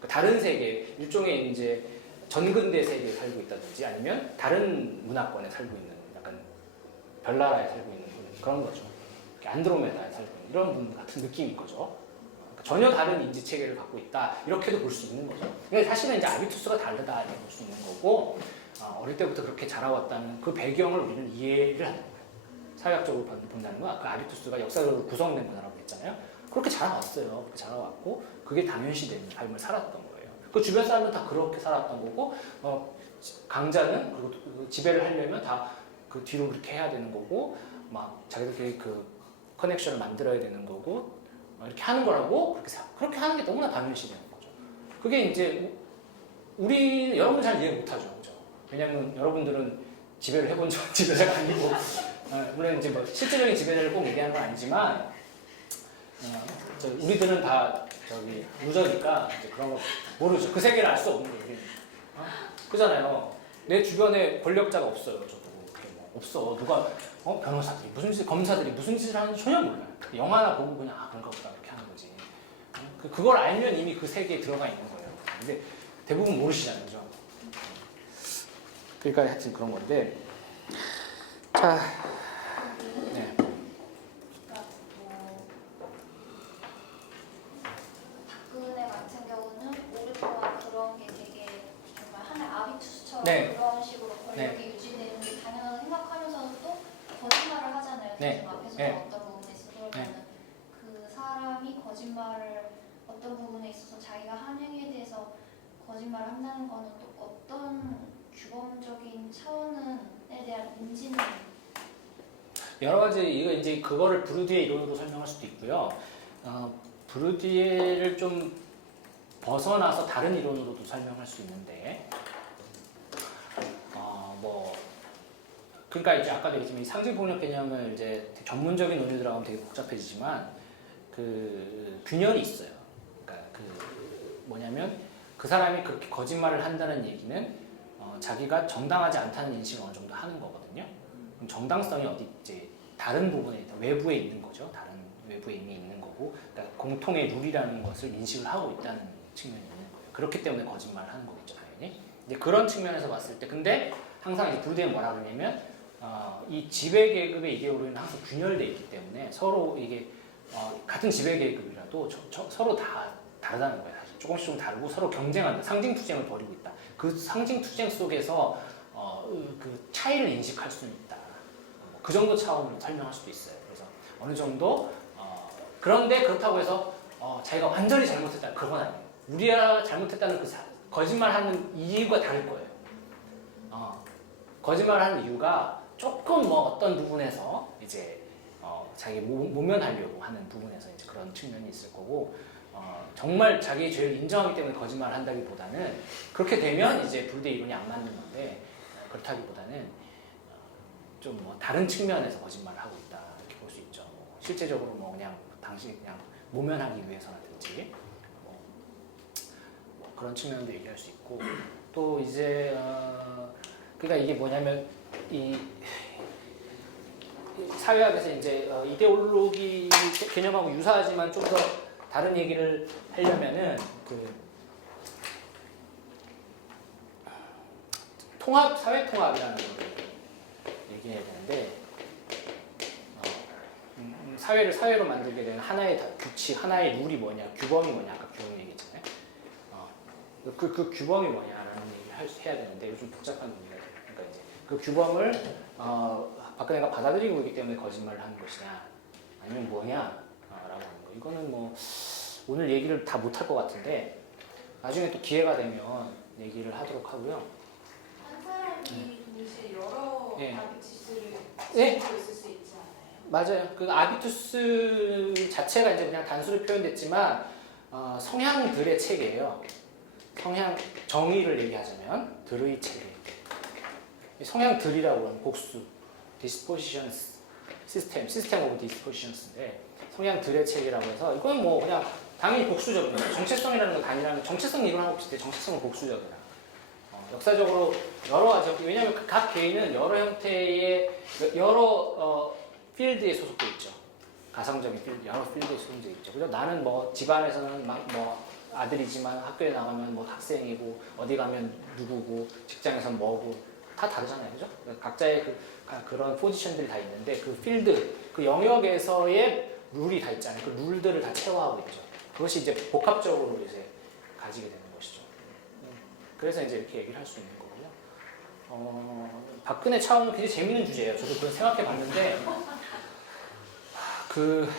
그러니까 다른 세계 일종의 이제 전근대 세계에 살고 있다든지 아니면 다른 문화권에 살고 있는 약간 별나라에 살고 있는 그런 거죠. 안드로메다에 살고 있는 이런 분 같은 느낌인 거죠. 그러니까 전혀 다른 인지 체계를 갖고 있다 이렇게도 볼 수 있는 거죠. 그러니까 사실은 이제 아비투스가 다르다 이렇게 볼 수 있는 거고 어릴 때부터 그렇게 자라왔다는 그 배경을 우리는 이해를 하는 거예요. 사회학적으로 본다는 건 그 아비투스가 역사적으로 구성된 문화라고 했잖아요. 그렇게 자라왔어요. 그렇게 자라왔고 그게 당연시되는 삶을 살았던 거예요. 그 주변 사람은 다 그렇게 살았던 거고 강자는 그리고 지배를 하려면 다 그 뒤로 그렇게 해야 되는 거고 막 자기들끼리 그 커넥션을 만들어야 되는 거고 이렇게 하는 거라고 그렇게 하는 게 너무나 당연시되는 거죠. 그게 이제 여러분 잘 이해 못하죠, 그죠? 왜냐하면 여러분들은 지배를 해본 지배자가 아니고 물론 이제 뭐 실질적인 지배자를 꼭 얘기하는 건 아니지만 우리들은 다 루저니까 이제 그런 거 모르죠. 그 세계를 알 수 없는 거예요. 그잖아요. 내 주변에 권력자가 없어요. 저도 없어. 누가 변호사들이 무슨 짓, 검사들이 무슨 짓을 하는지 전혀 몰라요. 영화나 보고 그냥 그런가 보다 이렇게 하는 거지. 그걸 알면 이미 그 세계에 들어가 있는 거예요. 근데 대부분 모르시잖아요, 그죠? 그러니까 하여튼 그런 건데. 자, 네. 박근혜 같은 경우는 오랫동안 그런 게 되게 정말 하나의 아비투스처럼 네. 그런 식으로 권력이 네. 유지되는 게 당연하다고 생각하면서도 또 거짓말을 하잖아요. 네. 대중 앞에서 네. 어떤 부분에 있어서 그러면 그 사람이 거짓말을 어떤 부분에 있어서 자기가 한 행위에 대해서 거짓말을 한다는 거는 또 어떤 규범적인 차원에 대한 인지는 여러 가지 이거 이제 그거를 브루디에 이론으로 설명할 수도 있고요. 브루디에를 좀 벗어나서 다른 이론으로도 설명할 수 있는데, 뭐 그러니까 이제 아까도 얘기했지만 이 상징폭력 개념을 이제 전문적인 논의 들어가면 되게 복잡해지지만 그 균열이 있어요. 그러니까 그 뭐냐면 그 사람이 그렇게 거짓말을 한다는 얘기는 자기가 정당하지 않다는 인식을 어느 정도 하는 거거든요. 그럼 정당성이 어디 이제 다른 부분에 있다, 외부에 있는 거죠. 다른 외부에 이미 있는 거고, 그러니까 공통의 룰이라는 것을 인식을 하고 있다는 측면이 있는 거예요. 그렇기 때문에 거짓말을 하는 거겠죠, 당연히. 이제 그런 측면에서 봤을 때, 근데 항상 이제 브루디에는 뭐라 그러냐면 이 지배 계급의 이데올로기는 항상 균열돼 있기 때문에 서로 이게 같은 지배 계급이라도 서로 다 다르다는 거예요. 사실 조금씩 좀 다르고 서로 경쟁한다, 상징 투쟁을 벌이고 있다. 그 상징 투쟁 속에서 그 차이를 인식할 수는 있다. 그 정도 차원으로 설명할 수도 있어요. 그래서 어느 정도 그런데 그렇다고 해서 자기가 완전히 잘못했다, 그건 아니에요. 우리가 잘못했다는 그 거짓말하는 이유가 다를 거예요. 거짓말하는 이유가 조금 뭐 어떤 부분에서 이제 자기 모면하려고 하는 부분에서 이제 그런 측면이 있을 거고, 정말 자기의 죄를 인정하기 때문에 거짓말을 한다기보다는 그렇게 되면 이제 브루디에 이론이 안 맞는 건데, 그렇다기보다는 좀 뭐 다른 측면에서 거짓말을 하고 있다 이렇게 볼 수 있죠. 뭐 실제적으로 뭐 그냥 당시 그냥 모면하기 위해서라든지 뭐 그런 측면도 얘기할 수 있고, 또 이제 그러니까 이게 뭐냐면 이 사회학에서 이제 이데올로기 개념하고 유사하지만 좀 더 다른 얘기를 하려면은 그 통합, 사회 통합이라는 걸 얘기해야 되는데, 사회로 만들게 되는 하나의 규칙, 하나의 룰이 뭐냐, 규범이 뭐냐, 아까 규범 얘기했잖아요. 그 규범이 뭐냐라는 얘기를 해야 되는데, 이거 좀 복잡한 논의가 돼요. 그러니까 이제 그 규범을 박근혜가 받아들이고 있기 때문에 거짓말을 하는 것이냐, 아니면 뭐냐라고 하는 거. 이거는 뭐 오늘 얘기를 다 못할 것 같은데 나중에 또 기회가 되면 얘기를 하도록 하고요. 한 사람이 동시에 여러 예. 아비투스를 예. 가지고 있을 수 있지 않아요? 맞아요. 그 아비투스 자체가 이제 그냥 단수로 표현됐지만 성향들의 체계예요. 성향 정의를 얘기하자면 들의 체계. 성향들이라고 하는 복수, dispositions, 시스템 오브 dispositions인데 성향들의 체계라고 해서 이건 뭐 그냥 당연히 복수적이에요. 정체성이라는 건 단일하면 정체성 이론하고 비슷해. 정체성은 복수적이라. 역사적으로 여러 가지, 왜냐하면 각 개인은 여러 형태의 여러 필드에 소속돼 있죠. 가상적인 필드, 여러 필드에 소속돼 있죠. 그래서 나는 뭐 집안에서는 뭐 아들이지만 학교에 나가면 뭐 학생이고 어디 가면 누구고 직장에서 뭐고 다 다르잖아요, 그죠? 각자의 그런 포지션들이 다 있는데 그 필드, 그 영역에서의 룰이 다 있잖아요. 그 룰들을 다 체화하고 있죠. 그것이 이제 복합적으로 이제 가지게 되는 것이죠. 그래서 이제 이렇게 얘기를 할 수 있는 거고요. 박근혜 차원은 굉장히 재밌는 주제예요. 저도 그걸 생각해 봤는데, 근데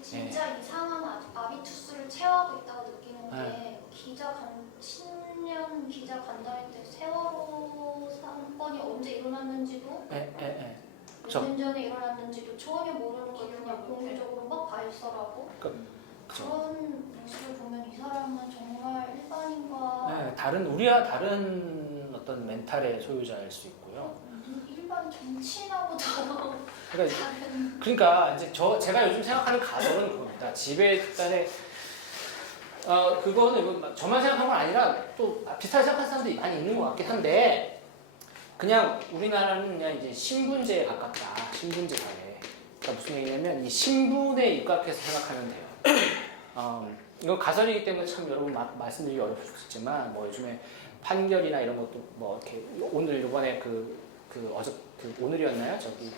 진짜 이상한 아비투스를 체화하고 있다고 느끼는 게 신년 기자 간담회 때 세월호 사건이 언제 일어났는지도 몇 년 전에 일어났는지도 전혀 모르는 거 그냥 공개적으로 막 발설하고 그런 모습을 보면 이 사람은 정말 일반인과 우리와 다른 어떤 멘탈의 소유자일 수 있고요. 일반 정치인하고도 그러니까 이제 제가 요즘 생각하는 가설은 그겁니다. 지배단의 그거는 저만 생각한 건 아니라 또 비슷하게 생각하는 사람들이 많이 있는 것 같긴 한데, 그냥 우리나라는 그냥 이제 신분제에 가깝다. 신분제 사회. 그러니까 무슨 얘기냐면 이 신분에 입각해서 생각하면 돼요. 이거 가설이기 때문에 참 여러분 말씀드리기 어렵겠지만 뭐 요즘에 판결이나 이런 것도 뭐 이렇게 오늘 이번에 오늘이었나요? 저기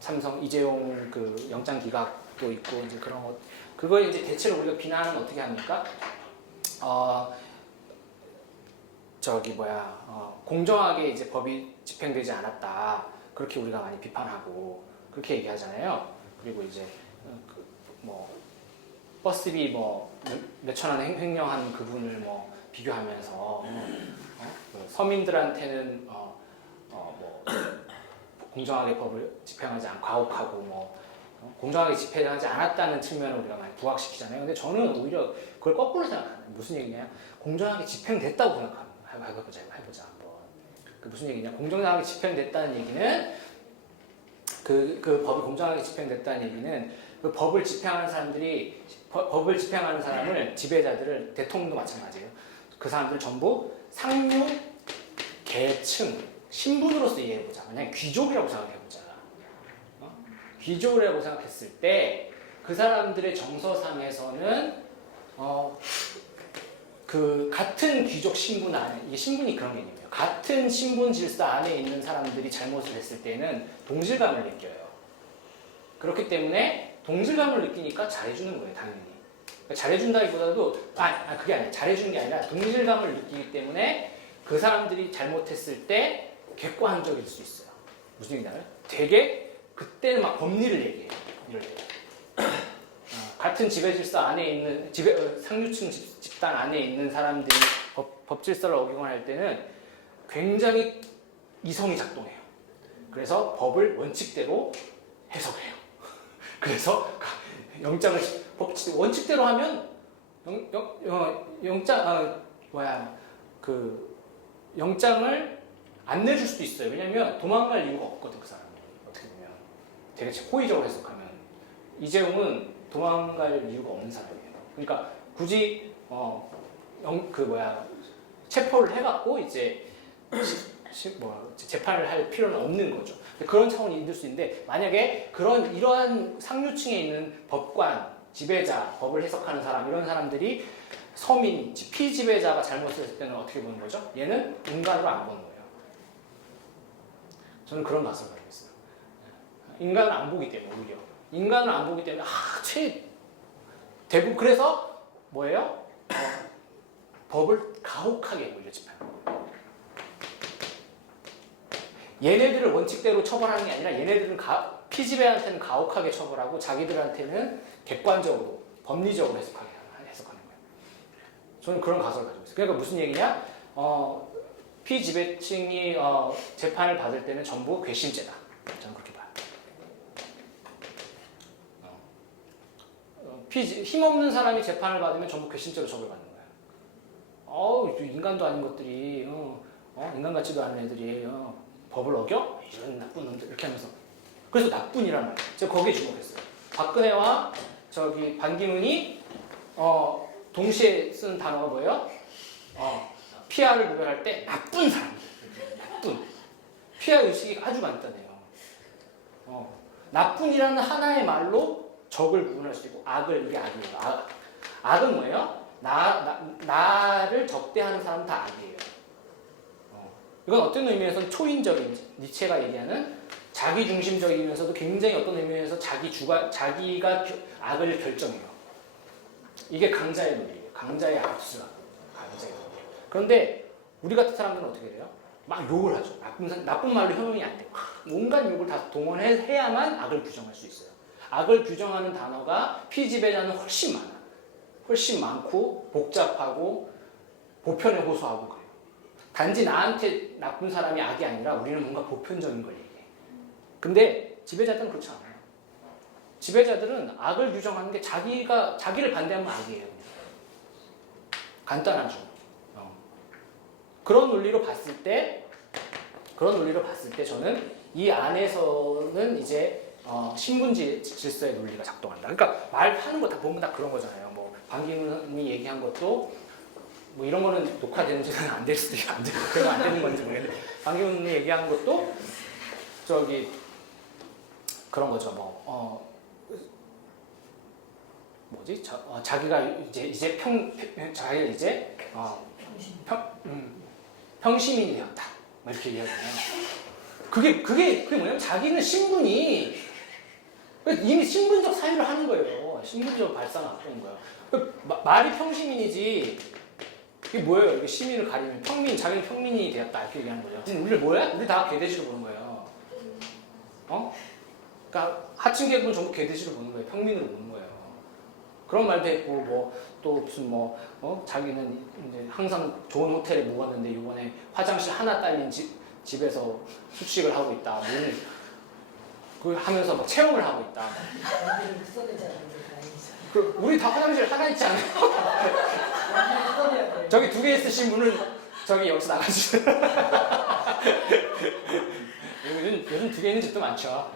삼성 이재용 그 영장 기각도 있고 이제 그런 것, 그거에 이제 대체로 우리가 비난은 어떻게 합니까? 공정하게 이제 법이 집행되지 않았다. 그렇게 우리가 많이 비판하고 그렇게 얘기하잖아요. 그리고 이제 버스비 뭐 몇천 원 횡령한 그분을 뭐 비교하면서 그 서민들한테는 뭐 공정하게 법을 집행하지 않고 가혹하고 뭐 공정하게 집행하지 않았다는 측면을 우리가 많이 부각시키잖아요. 근데 저는 오히려 그걸 거꾸로 생각합니다. 무슨 얘기냐? 공정하게 집행됐다고 생각합니다. 해보자 한번. 그 무슨 얘기냐? 공정하게 집행됐다는 얘기는 그 법이 공정하게 집행됐다는 얘기는 그 법을 집행하는 사람들이 법을 집행하는 사람을 지배자들을 대통령도 마찬가지예요. 그 사람들 전부 상류 계층 신분으로서 이해해보자. 만약에 귀족이라고 생각해보자. 귀족이라고 생각했을 때 그 사람들의 정서상에서는 그 같은 귀족 신분 안에 이게 신분이 그런 개념이에요. 같은 신분 질서 안에 있는 사람들이 잘못을 했을 때는 동질감을 느껴요. 그렇기 때문에 동질감을 느끼니까 잘해주는 거예요, 당연히. 그러니까 잘해준다기보다도 그게 아니라 잘해주는 게 아니라 동질감을 느끼기 때문에 그 사람들이 잘못했을 때 객관적일 수 있어요. 무슨 얘기냐면 되게 그때는 막 법리를 얘기해요. 이럴 때. 같은 지배 질서 안에 있는 상류층 집단 안에 있는 사람들이 법 질서를 어기거나 때는 굉장히 이성이 작동해요. 그래서 법을 원칙대로 해석해요. 그래서 영장을 원칙대로 하면 영장을 안 내줄 수도 있어요. 왜냐면 도망갈 이유가 없거든, 그 사람이. 어떻게 보면 되게 호의적으로 해석하면 이재용은 도망갈 이유가 없는 사람이에요. 그러니까 굳이 체포를 해갖고 이제 재판을 할 필요는 없는 거죠. 그런 차원이 있을 수 있는데 만약에 이러한 상류층에 있는 법관, 지배자, 법을 해석하는 사람 이런 사람들이 서민, 피지배자가 잘못했을 때는 어떻게 보는 거죠? 얘는 인간으로 안 보는 거예요. 저는 그런 맛을 가지고 있어요. 인간을 안 보기 때문에 오히려 인간을 안 보기 때문에 대부분 그래서 뭐예요? 법을 가혹하게 오히려 집행하는 거예요. 얘네들을 원칙대로 처벌하는 게 아니라 얘네들은 피지배한테는 가혹하게 처벌하고 자기들한테는 객관적으로 법리적으로 해석하는 거예요. 저는 그런 가설을 가지고 있어요. 그러니까 무슨 얘기냐? 피지배층이 재판을 받을 때는 전부 괘씸죄다. 저는 그렇게 봐요. 힘없는 사람이 재판을 받으면 전부 괘씸죄로 처벌받는 거예요. 인간도 아닌 것들이 인간 같지도 않은 애들이 법을 어겨? 이런 나쁜 놈들 이렇게 하면서 그래서 나쁜이란 말이에요. 제가 거기에 주목했어요. 박근혜와 반기문이 동시에 쓴 단어가 뭐예요? 피아를 구별할 때 나쁜 사람들. 나쁜. 피아 의식이 아주 간단해요. 나쁜이라는 하나의 말로 적을 구분할 수 있고 이게 악이에요. 악은 뭐예요? 나를 적대하는 사람은 다 악이에요. 이건 어떤 의미에서는 초인적인 니체가 얘기하는 자기중심적이면서도 굉장히 어떤 의미에서 자기가 악을 결정해요. 이게 강자의 논리예요. 강자의 압수가 강자의 논리예요. 그런데 우리 같은 사람들은 어떻게 돼요? 막 욕을 하죠. 나쁜 말로 형용이 안 돼요. 온갖 욕을 다 동원해야만 악을 규정할 수 있어요. 악을 규정하는 단어가 피지배자는 훨씬 많아. 훨씬 많고 복잡하고 보편에 호소하고 그래요. 단지 나한테 나쁜 사람이 악이 아니라 우리는 뭔가 보편적인 걸 얘기해. 근데 지배자들은 그렇지 않아요. 지배자들은 악을 규정하는 게 자기를 반대하면 악이에요. 그냥. 간단하죠. 그런 논리로 봤을 때 저는 이 안에서는 이제 신분 질서의 논리가 작동한다. 그러니까 말하는 거 다 보면 다 그런 거잖아요. 뭐 반기문이 얘기한 것도 뭐 이런 거는 녹화되는지는 안 될 수도 있고 안 되는 건지 모르겠는데 반기문이 얘기한 것도 그런 거죠. 자기가 자기가 이제 평시민이 되었다. 뭐 이렇게 얘기하잖아요. 그게 뭐냐면 자기는 신분이 이미 신분적 사유를 하는 거예요. 신분적 발상하는 거예요. 말이 평시민이지. 이게 뭐예요? 이게 시민을 가리면 자기는 평민이 되었다 이렇게 얘기하는 거죠. 우리 뭐야? 우리 다 개돼지로 보는 거예요. 그러니까 하층 계급은 전부 개돼지로 보는 거예요. 평민으로 보는 거예요. 그런 말도 했고 뭐 또 무슨 뭐 자기는 이제 항상 좋은 호텔에 묵었는데 이번에 화장실 하나 딸린 집에서 숙식을 하고 있다. 그 하면서 막 체험을 하고 있다. 완전히 써내지 않는 게 다행이죠. 그 우리 다 화장실 하나 있지 않아요? 완전히 써내야 돼. 저기 2개 있으신 분은 저기 여기서 나가주세요. 요즘 2개 있는 집도 많죠.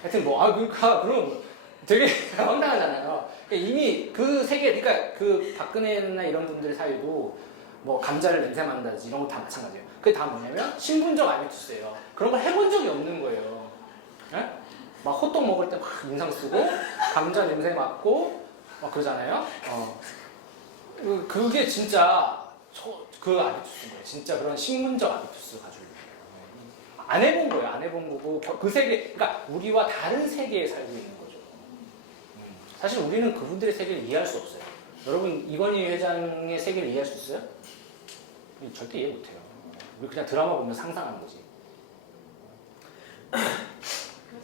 하여튼 그럼 되게 황당하잖아요. 이미 그 세계, 그러니까 그 박근혜나 이런 분들의 사유도 뭐 감자를 냄새 맡는다든지 이런 거 다 마찬가지예요. 그게 다 뭐냐면 신분적 아비투스예요. 그런 걸 해본 적이 없는 거예요. 예? 막 호떡 먹을 때 막 인상 쓰고 감자 냄새 맡고 막 그러잖아요. 그게 진짜 그 아비투스인 거예요. 진짜 그런 신분적 아비투스 가지고 있는 거예요. 안 해본 거예요. 안 해본 거고 그 세계, 그러니까 우리와 다른 세계에 살고 있는 거죠. 사실 우리는 그분들의 세계를 이해할 수 없어요. 여러분 이건희 회장의 세계를 이해할 수 있어요? 절대 이해 못해요. 우리 그냥 드라마 보면 상상하는 거지. 그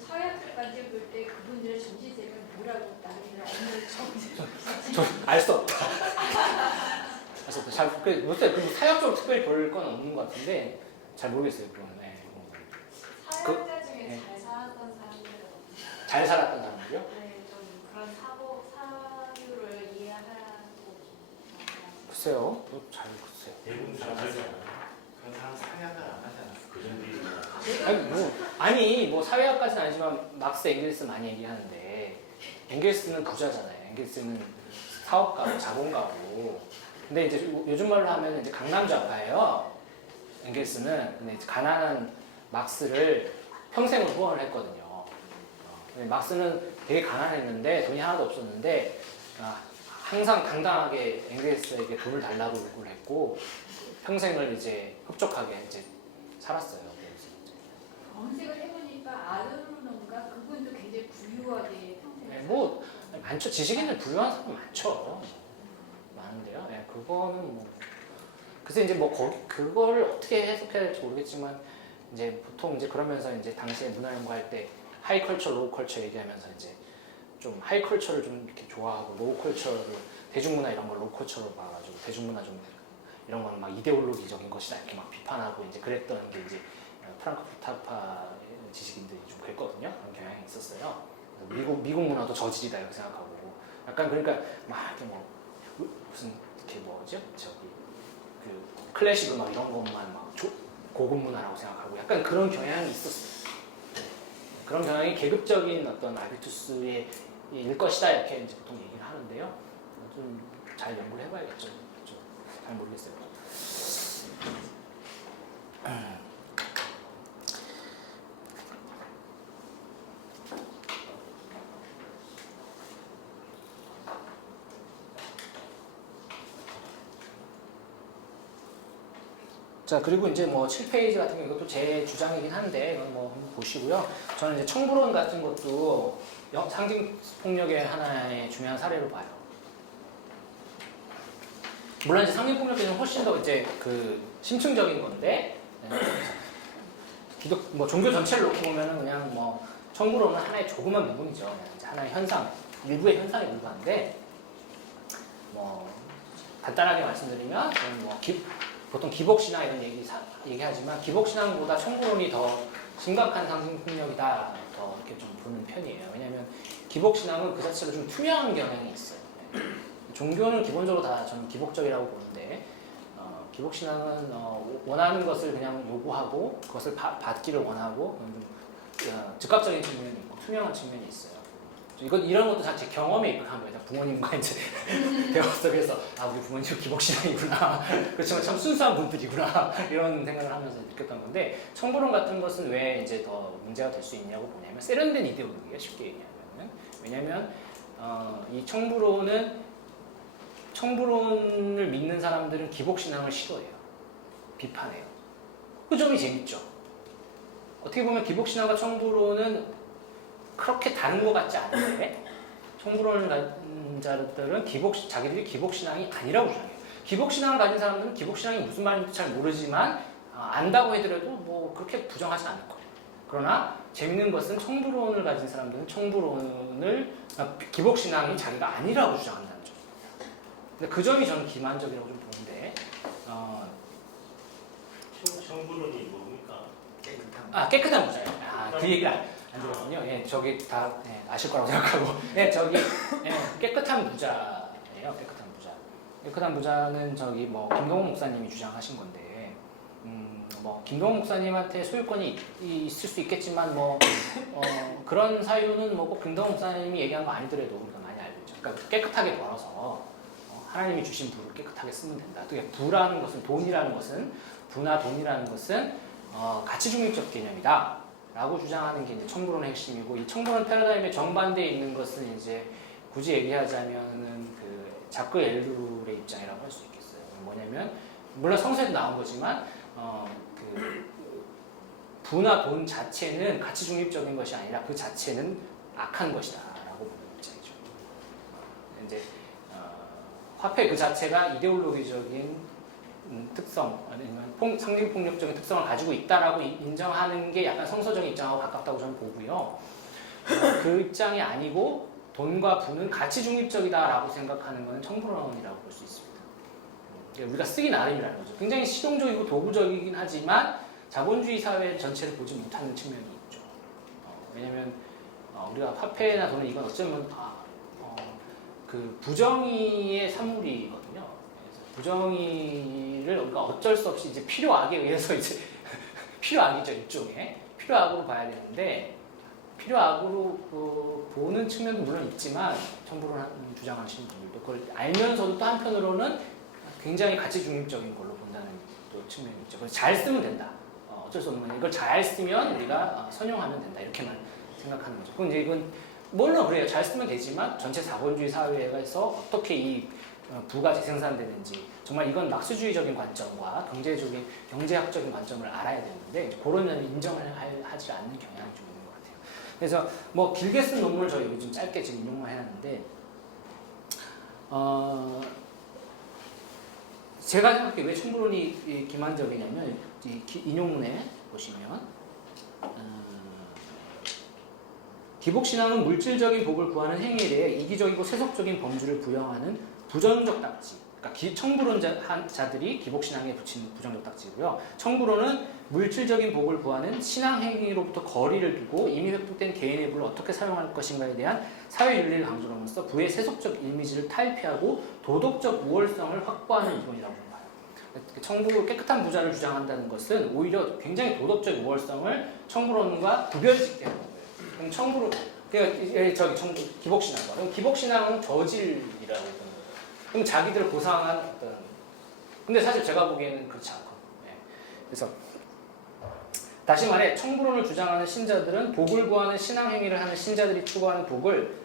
서양까지 볼 때 그분들의 정치세는 뭐라고 나리를 없는 정치. 알 수 없다. 알 수 없다. 잘 모르겠어요. 그 사역적으로 특별히 볼 건 없는 것 같은데 잘 모르겠어요. 그건. 네. 사역자 중에 네. 잘 살았던 사람들은 잘 살았던 사람들이요? 네, 좀 그런 사유를 이해하고 글쎄요. 잘 글쎄요. 대부분 잘 알잖아. 그런 사람 사회학을 안 하잖아. 그 정도. 아니 사회학까지는 아니지만 막스 앵겔스 많이 얘기하는데 앵겔스는 부자잖아요. 앵겔스는 사업가고 자본가고. 근데 이제 요즘 말로 하면 이제 강남좌파예요. 앵겔스는. 근데 이제 가난한 막스를 평생을 후원을 했거든요. 막스는 되게 가난했는데 돈이 하나도 없었는데 항상 당당하게 앵겔스에게 돈을 달라고 요구를 했고 평생을 이제 흡족하게 이제 살았어요. 검색을 해보니까 아르노인가 그분도 굉장히 부유하게 평생. 네, 많죠. 지식인들 부유한 사람 많죠. 많은데요. 네, 그거는 글쎄 이제 그걸 어떻게 해석해야 될지 모르겠지만 이제 보통 이제 그러면서 이제 당시에 문화 연구할 때 하이컬처, 로우컬처 얘기하면서 이제 좀 하이컬처를 좀 이렇게 좋아하고 로우컬처를 대중문화 이런 걸 로우컬처로 봐가지고 대중문화 좀 이런 건 막 이데올로기적인 것이다 이렇게 막 비판하고 이제 그랬던 게 이제 프랑크푸르트파 지식인들이 좀 그랬거든요. 그런 경향이 있었어요. 미국 문화도 저질이다 이렇게 생각하고 약간 그러니까 막 이렇게 무슨 이렇게 뭐죠? 저기 그 클래식 음악 이런 것만 막 고급 문화라고 생각하고 약간 그런 경향이 있었어요. 그런 경향이 계급적인 어떤 아비투스의 일 것이다 이렇게 이제 보통 얘기를 하는데요. 좀 잘 연구를 해봐야겠죠. 잘 모르겠어요. 자, 그리고 이제 7페이지 같은 거 이것도 제 주장이긴 한데 이건 한번 보시고요. 저는 이제 청부론 같은 것도 상징 폭력의 하나의 중요한 사례로 봐요. 물론 이제 상징 폭력에는 훨씬 더 이제 그 심층적인 건데 종교 전체를 놓고 보면은 그냥 청부론은 하나의 조그만 부분이죠. 그냥 이제 하나의 현상, 일부의 현상에 불과한데 간단하게 말씀드리면 저는 보통 기복신앙 이런 얘기하지만 기복신앙보다 청부론이 더 심각한 상징폭력이다 더 이렇게 좀 보는 편이에요. 왜냐하면 기복신앙은 그 자체로 좀 투명한 경향이 있어요. 종교는 기본적으로 다 저는 기복적이라고 보는데 기복신앙은 원하는 것을 그냥 요구하고 그것을 받기를 원하고 좀 즉각적인 측면이 있고 투명한 측면이 있어요. 이런 것도 다 제 경험에 입각한 거예요. 부모님과 이제 대화 속에서 우리 부모님 기복신앙이구나. 그렇지만 참 순수한 분들이구나. 이런 생각을 하면서 느꼈던 건데 청부론 같은 것은 왜 이제 더 문제가 될 수 있냐고 보냐면 세련된 이데올로기예요. 쉽게 얘기하면. 왜냐하면 이 청부론을 믿는 사람들은 기복신앙을 싫어해요. 비판해요. 그 점이 재밌죠. 어떻게 보면 기복신앙과 청부론은 그렇게 다른 것 같지 않은데 청부론을 가진 자들은 자기들이 기복신앙이 아니라고 주장해요. 기복신앙을 가진 사람들은 기복신앙이 무슨 말인지 잘 모르지만 안다고 해더라도 그렇게 부정하지 않을 거예요. 그러나 재밌는 것은 청부론을 가진 사람들은 기복신앙이 자기가 아니라고 주장한다는 점. 근데 그 점이 저는 기만적이라고 좀 보는데, 청부론이 뭡니까? 깨끗한 부자예요. 그 얘기를 안 들었군요. 예, 저기 다 아실 거라고 생각하고, 깨끗한 부자예요. 깨끗한 부자. 깨끗한 부자는 저기 뭐 김동욱 목사님이 주장하신 건데, 뭐 김동욱 목사님한테 소유권이 있을 수 있겠지만 그런 사유는 뭐 꼭 김동욱 목사님이 얘기한 거 아니더라도 우리가 많이 알고 있죠. 그러니까 깨끗하게 벌어서 하나님이 주신 부를 깨끗하게 쓰면 된다. 또 부라는 것은 부나 돈이라는 것은 가치 중립적 개념이다. 라고 주장하는 게 이제 청부론의 핵심이고, 이 청부론 패러다임의 정반대에 있는 것은 이제 굳이 얘기하자면은 그 자크 엘룰의 입장이라고 할 수 있겠어요. 뭐냐면 물론 성서에도 나온 거지만 그 부나 돈 자체는 가치 중립적인 것이 아니라 그 자체는 악한 것이다라고 보는 입장이죠. 이제 화폐 그 자체가 이데올로기적인 특성 아니면 상징 폭력적인 특성을 가지고 있다라고 인정하는 게 약간 성서적인 입장하고 가깝다고 저는 보고요. 그 입장이 아니고 돈과 부는 가치 중립적이다라고 생각하는 것은 청부론이라고 볼 수 있습니다. 우리가 쓰기 나름이라는 거죠. 굉장히 실용적이고 도구적이긴 하지만 자본주의 사회 전체를 보지 못하는 측면이 있죠. 왜냐하면 우리가 화폐나 돈은 이건 어쩌면 그 부정의의 산물이거든요. 부정의를 우리가 어쩔 수 없이 이제 필요악에 의해서 이제 필요악이죠, 일종의 필요악으로 봐야 되는데, 필요악으로 보는 측면도 물론 있지만 청부론 주장하시는 분들도 그걸 알면서도 또 한편으로는 굉장히 가치 중립적인 걸로 본다는 또 측면이 있죠. 그래서 잘 쓰면 된다. 어쩔 수 없는 거냐. 이걸 잘 쓰면 우리가 선용하면 된다. 이렇게만 생각하는 거죠. 그건 이제 이건 물론 그래요. 잘 쓰면 되지만 전체 자본주의 사회에서 어떻게 이 부가 재생산되는지, 정말 이건 막스주의적인 관점과 경제학적인 관점을 알아야 되는데 그런 면을 인정을 하지 않는 경향이 좀 있는 것 같아요. 그래서 뭐 길게 쓴 논문을 저희 요즘 짧게 지금 인용만 해놨는데, 제가 생각해 왜 청부론이 기만적이냐면 이 인용문에 보시면 기복신앙은 물질적인 복을 구하는 행위에 대해 이기적이고 세속적인 범주를 부여하는 부정적 딱지. 그러니까 청부론자들이 기복신앙에 붙이는 부정적 딱지고요. 청부론은 물질적인 복을 구하는 신앙 행위로부터 거리를 두고 이미 획득된 개인의 부를 어떻게 사용할 것인가에 대한 사회 윤리를 강조함으로써 부의 세속적 이미지를 탈피하고 도덕적 우월성을 확보하는 이론이라고 봐요. 깨끗한 부자를 주장한다는 것은 오히려 굉장히 도덕적 우월성을 청부론과 구별짓게 하는 거예요. 그럼 기복신앙과 그럼 기복신앙은 저질이라고 보는 거예요. 그럼 자기들 고상한 어떤, 근데 사실 제가 보기에는 그렇지 않거든요. 그래서 다시 말해 청부론을 주장하는 신자들은 복을 구하는 신앙 행위를 하는 신자들이 추구하는 복을,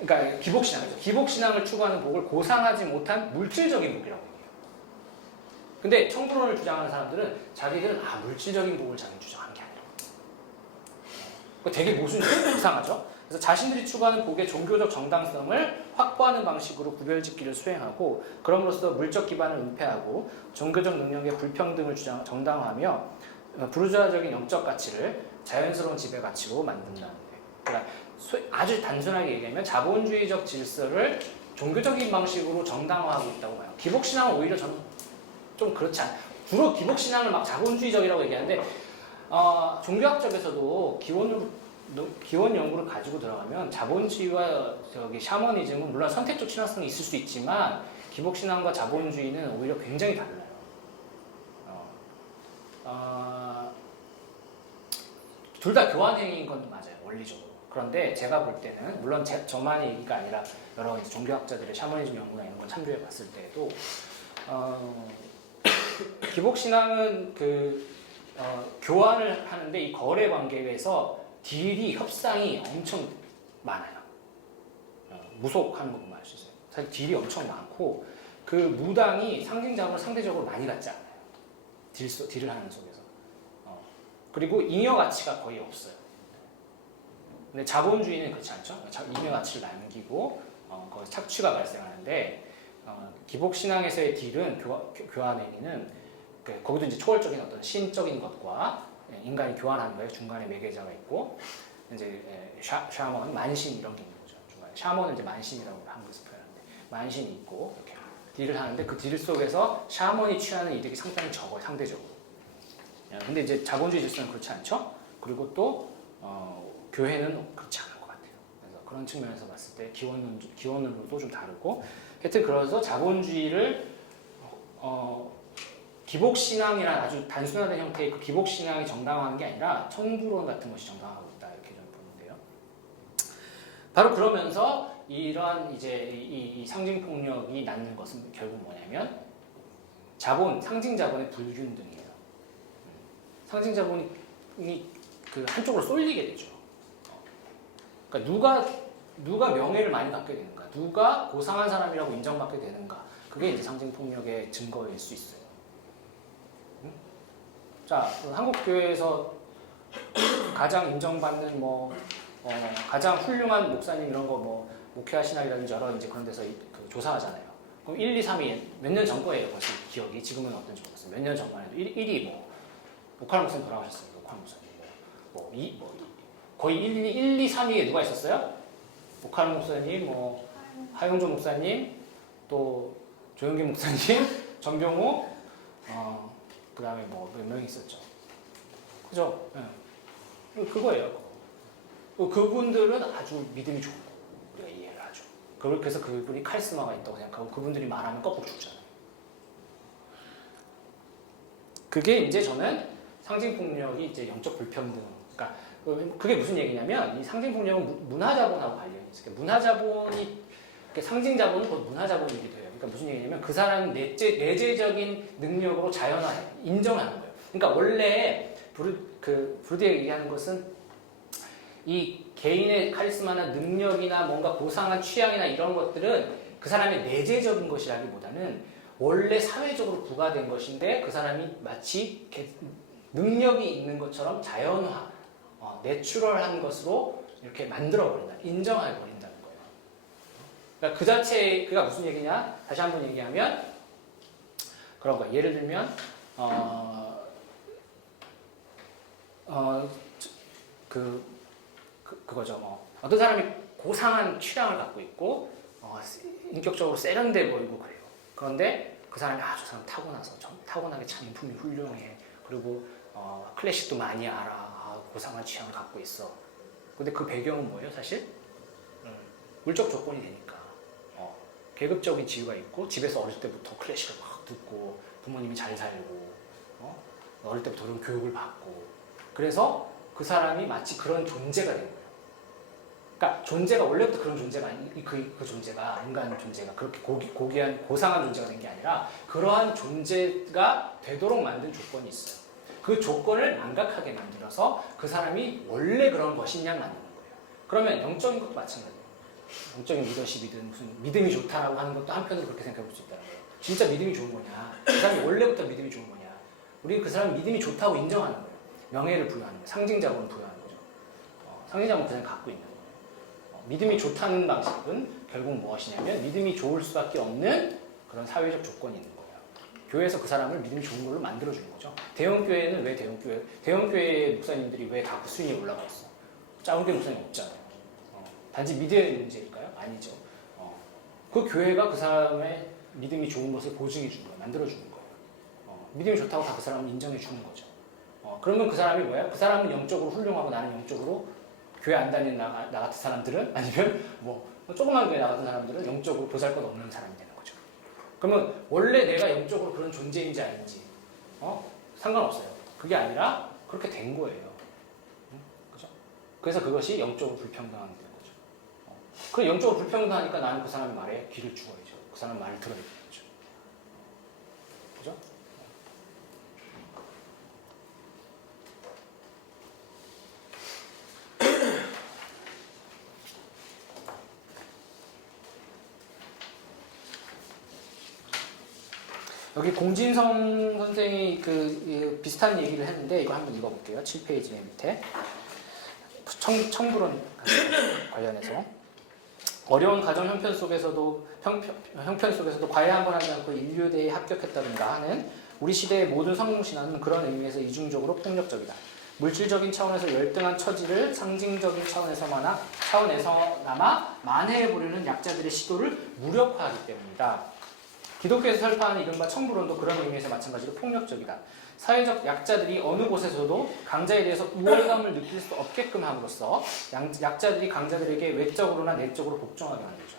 그러니까 기복신앙이죠. 기복신앙을 추구하는 복을 고상하지 못한 물질적인 복이라고 얘기해요. 근데 청부론을 주장하는 사람들은 자기들은 물질적인 복을 자기는 주장하는 게 아니라고. 되게 모순적이고 이상하죠. 그래서 자신들이 추구하는 복의 종교적 정당성을 확보하는 방식으로 구별짓기를 수행하고, 그럼으로써 물적 기반을 은폐하고 종교적 능력의 불평등을 정당화하며 부르주아적인 영적 가치를 자연스러운 지배 가치로 만든다는 거예요. 그러니까 아주 단순하게 얘기하면 자본주의적 질서를 종교적인 방식으로 정당화하고 있다고 봐요. 기복신앙은 오히려 저는 좀 그렇지 않아요. 주로 기복신앙을 막 자본주의적이라고 얘기하는데 종교학적에서도 기원 연구를 가지고 들어가면 자본주의와 샤머니즘은 물론 선택적 친화성이 있을 수 있지만 기복신앙과 자본주의는 오히려 굉장히 달라요. 둘 다 교환행위인 건 맞아요, 원리적으로. 그런데 제가 볼 때는 물론 저만의 얘기가 아니라 여러 종교학자들의 샤머니즘 연구나 이런 걸 참조해 봤을 때도 기복신앙은 교환을 하는데 이 거래 관계에서 딜이 협상이 엄청 많아요. 무속하는 거 보면 알 수 있어요. 사실 딜이 엄청 많고 그 무당이 상징자금을 상대적으로 많이 갖지 않아요. 딜을 하는 속에서. 그리고 잉여 가치가 거의 없어요. 근데 자본주의는 그렇지 않죠. 잉여 가치를 남기고 거기서 착취가 발생하는데 기복신앙에서의 딜은 교환행위는 거기도 이제 초월적인 어떤 신적인 것과 인간이 교환하는 거예요. 중간에 매개자가 있고 이제 샤먼, 만신 이런 게 있는 거죠. 중간에 샤먼은 이제 만신이라고 한국에서 표현하는데 만신이 있고 이렇게 딜을 하는데 그 딜 속에서 샤먼이 취하는 이득이 상당히 적어요. 상대적으로. 근데 이제 자본주의 질서는 그렇지 않죠. 그리고 또 교회는 그렇지 않은 것 같아요. 그래서 그런 측면에서 봤을 때 기원론도 좀 다르고 하여튼 그래서 자본주의를 기복신앙이란 아주 단순화된 형태의 그 기복신앙이 정당화하는 게 아니라 청부론 같은 것이 정당화하고 있다 이렇게 좀 보는데요. 바로 그러면서 이러한 이제 이 상징폭력이 낳는 것은 결국 뭐냐면 상징 자본의 불균등이에요. 상징 자본이 그 한쪽으로 쏠리게 되죠. 그러니까 누가 명예를 많이 갖게 되는가, 누가 고상한 사람이라고 인정받게 되는가, 그게 이제 상징 폭력의 증거일 수 있어요. 자, 한국 교회에서 가장 인정받는 가장 훌륭한 목사님 이런 거 목회하 신학이라든지 여러 이제 그런 데서 그 조사하잖아요. 그럼 1, 2, 3위 몇 년 전 거예요. 벌써 기억이 지금은 어떤지 모르겠어요. 몇 년 전만 해도 1위 오카노 목사님 돌아가셨어요. 오카노 목사님 거의 1, 2, 3위에 누가 있었어요? 오카노 목사님, 하용조 목사님, 또 조영기 목사님, 전병호, 그 다음에 몇 명 있었죠. 그죠? 네. 그거예요. 그분들은 아주 믿음이 좋은 거. 우리가 이해를 하죠. 그래서 그분이 카리스마가 있다고 생각하고 그분들이 말하면 껍질 죽잖아요. 그게 이제 저는 상징폭력이 이제 영적 불평등. 그러니까 그게 무슨 얘기냐면 이 상징폭력은 문화자본하고 관련이 있어요. 문화자본이 상징자본은 곧 문화자본이기도 해요. 그러니까 무슨 얘기냐면 그 사람은 내재적인 능력으로 자연화해 인정하는 거예요. 그러니까 원래 브루디에 얘기하는 것은 이 개인의 카리스마나 능력이나 뭔가 고상한 취향이나 이런 것들은 그 사람의 내재적인 것이라기보다는 원래 사회적으로 부과된 것인데 그 사람이 마치 능력이 있는 것처럼 자연화, 내추럴한 것으로 이렇게 만들어버린다, 인정해버린다는 거예요. 그러니까 그 자체가 무슨 얘기냐? 다시 한번 얘기하면 그런 거예요. 예를 들면 그거죠. 어떤 사람이 고상한 취향을 갖고 있고 인격적으로 세련돼 보이고 그래요. 그런데 그 사람이 저 사람 타고나게 참 인품이 훌륭해. 그리고 클래식도 많이 알아. 고상한 취향을 갖고 있어. 근데 그 배경은 뭐예요, 사실? 물적 조건이 되니까. 계급적인 지위가 있고 집에서 어릴 때부터 클래식을 막 듣고 부모님이 잘 살고 어릴 때부터 그런 교육을 받고 그래서 그 사람이 마치 그런 존재가 된 거예요. 그러니까 존재가 원래부터 그런 존재가 아니 그 존재가 인간 존재가 그렇게 고귀한 고상한 존재가 된 게 아니라 그러한 존재가 되도록 만든 조건이 있어요. 그 조건을 망각하게 만들어서 그 사람이 원래 그런 것이냐 만드는 거예요. 그러면 영적인 것도 마찬가지예요. 영적인 리더십이든 무슨 믿음이 좋다라고 하는 것도 한편으로 그렇게 생각해 볼 수 있다는 거예요. 진짜 믿음이 좋은 거냐? 그 사람이 원래부터 믿음이 좋은 거냐? 우리 그 사람 믿음이 좋다고 인정하는 거예요. 명예를 부여하는 거예요. 상징자본을 부여하는 거죠. 상징자본은 그 사람이 갖고 있는 거예요. 믿음이 좋다는 방식은 결국 무엇이냐면 믿음이 좋을 수밖에 없는 그런 사회적 조건이 있는 거예요. 교회에서 그 사람을 믿음이 좋은 걸로 만들어주는 거죠. 대형교회는 왜 대형교회 목사님들이 왜 다 그 순위에 올라가 있어? 작은 교회 목사님 없잖아요. 단지 믿음의 문제일까요? 아니죠. 그 교회가 그 사람의 믿음이 좋은 것을 보증해 주는 거예요. 만들어 주는 거예요. 믿음이 좋다고 다 그 사람을 인정해 주는 거죠. 그러면 그 사람이 뭐야? 그 사람은 영적으로 훌륭하고 나는 영적으로 교회 안 다니는 나 같은 사람들은 아니면 조그만 교회 나갔던 사람들은 영적으로 보잘것없는 사람이 되는 거죠. 그러면 원래 내가 영적으로 그런 존재인지 아닌지 상관없어요. 그게 아니라 그렇게 된 거예요. 그죠? 그래서 그것이 영적으로 불평등한 거죠. 그 영적으로 불평등하니까 나는 그 사람의 말에 귀를 죽어야죠. 그 사람 말을 들어야 되죠. 그죠? 여기 공진성 선생이 비슷한 얘기를 했는데 이거 한번 읽어볼게요. 7페이지 밑에 청부론 관련해서 어려운 가정 형편 속에서도 과외 한 번 하지 않고 인류대에 합격했다든가 하는 우리 시대의 모든 성공신화는 그런 의미에서 이중적으로 폭력적이다. 물질적인 차원에서 열등한 처지를 상징적인 차원에서나마 만회해보려는 약자들의 시도를 무력화하기 때문이다. 기독교에서 설파하는 이른바 청부론도 그런 의미에서 마찬가지로 폭력적이다. 사회적 약자들이 어느 곳에서도 강자에 대해서 우월감을 느낄 수 없게끔 함으로써 약자들이 강자들에게 외적으로나 내적으로 복종하게 만들죠.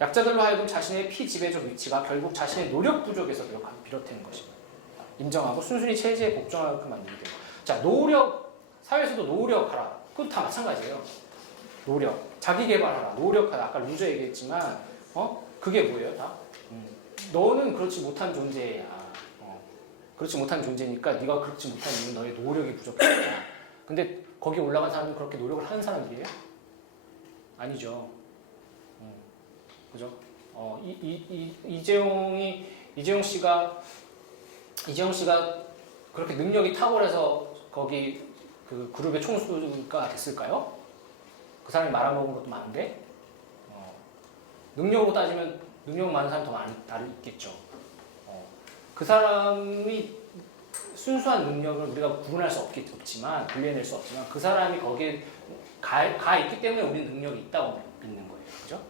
약자들로 하여금 자신의 피지배적 위치가 결국 자신의 노력 부족에서 비롯되는 것입니다. 인정하고 순순히 체제에 복종하게끔 만들게 되고. 자, 노력, 사회에서도 노력하라. 그것도 다 마찬가지예요. 노력, 자기 개발하라, 노력하라. 아까 루저 얘기했지만, 그게 뭐예요, 다? 너는 그렇지 못한 존재야. 그렇지 못한 존재니까 네가 그렇지 못한 이유는 너의 노력이 부족하다. 근데 거기 올라간 사람은 그렇게 노력을 하는 사람들이에요? 아니죠. 그죠? 이재용 씨가 그렇게 능력이 탁월해서 거기 그 그룹의 총수가 됐을까요? 그 사람이 말아먹은 것도 많은데, 능력으로 따지면 능력 많은 사람이 더 많이 있겠죠. 그 사람이 순수한 능력을 우리가 구분할 수 없지만, 분리해낼 수 없지만, 그 사람이 거기에 가 있기 때문에 우리는 능력이 있다고 믿는 거예요. 그죠?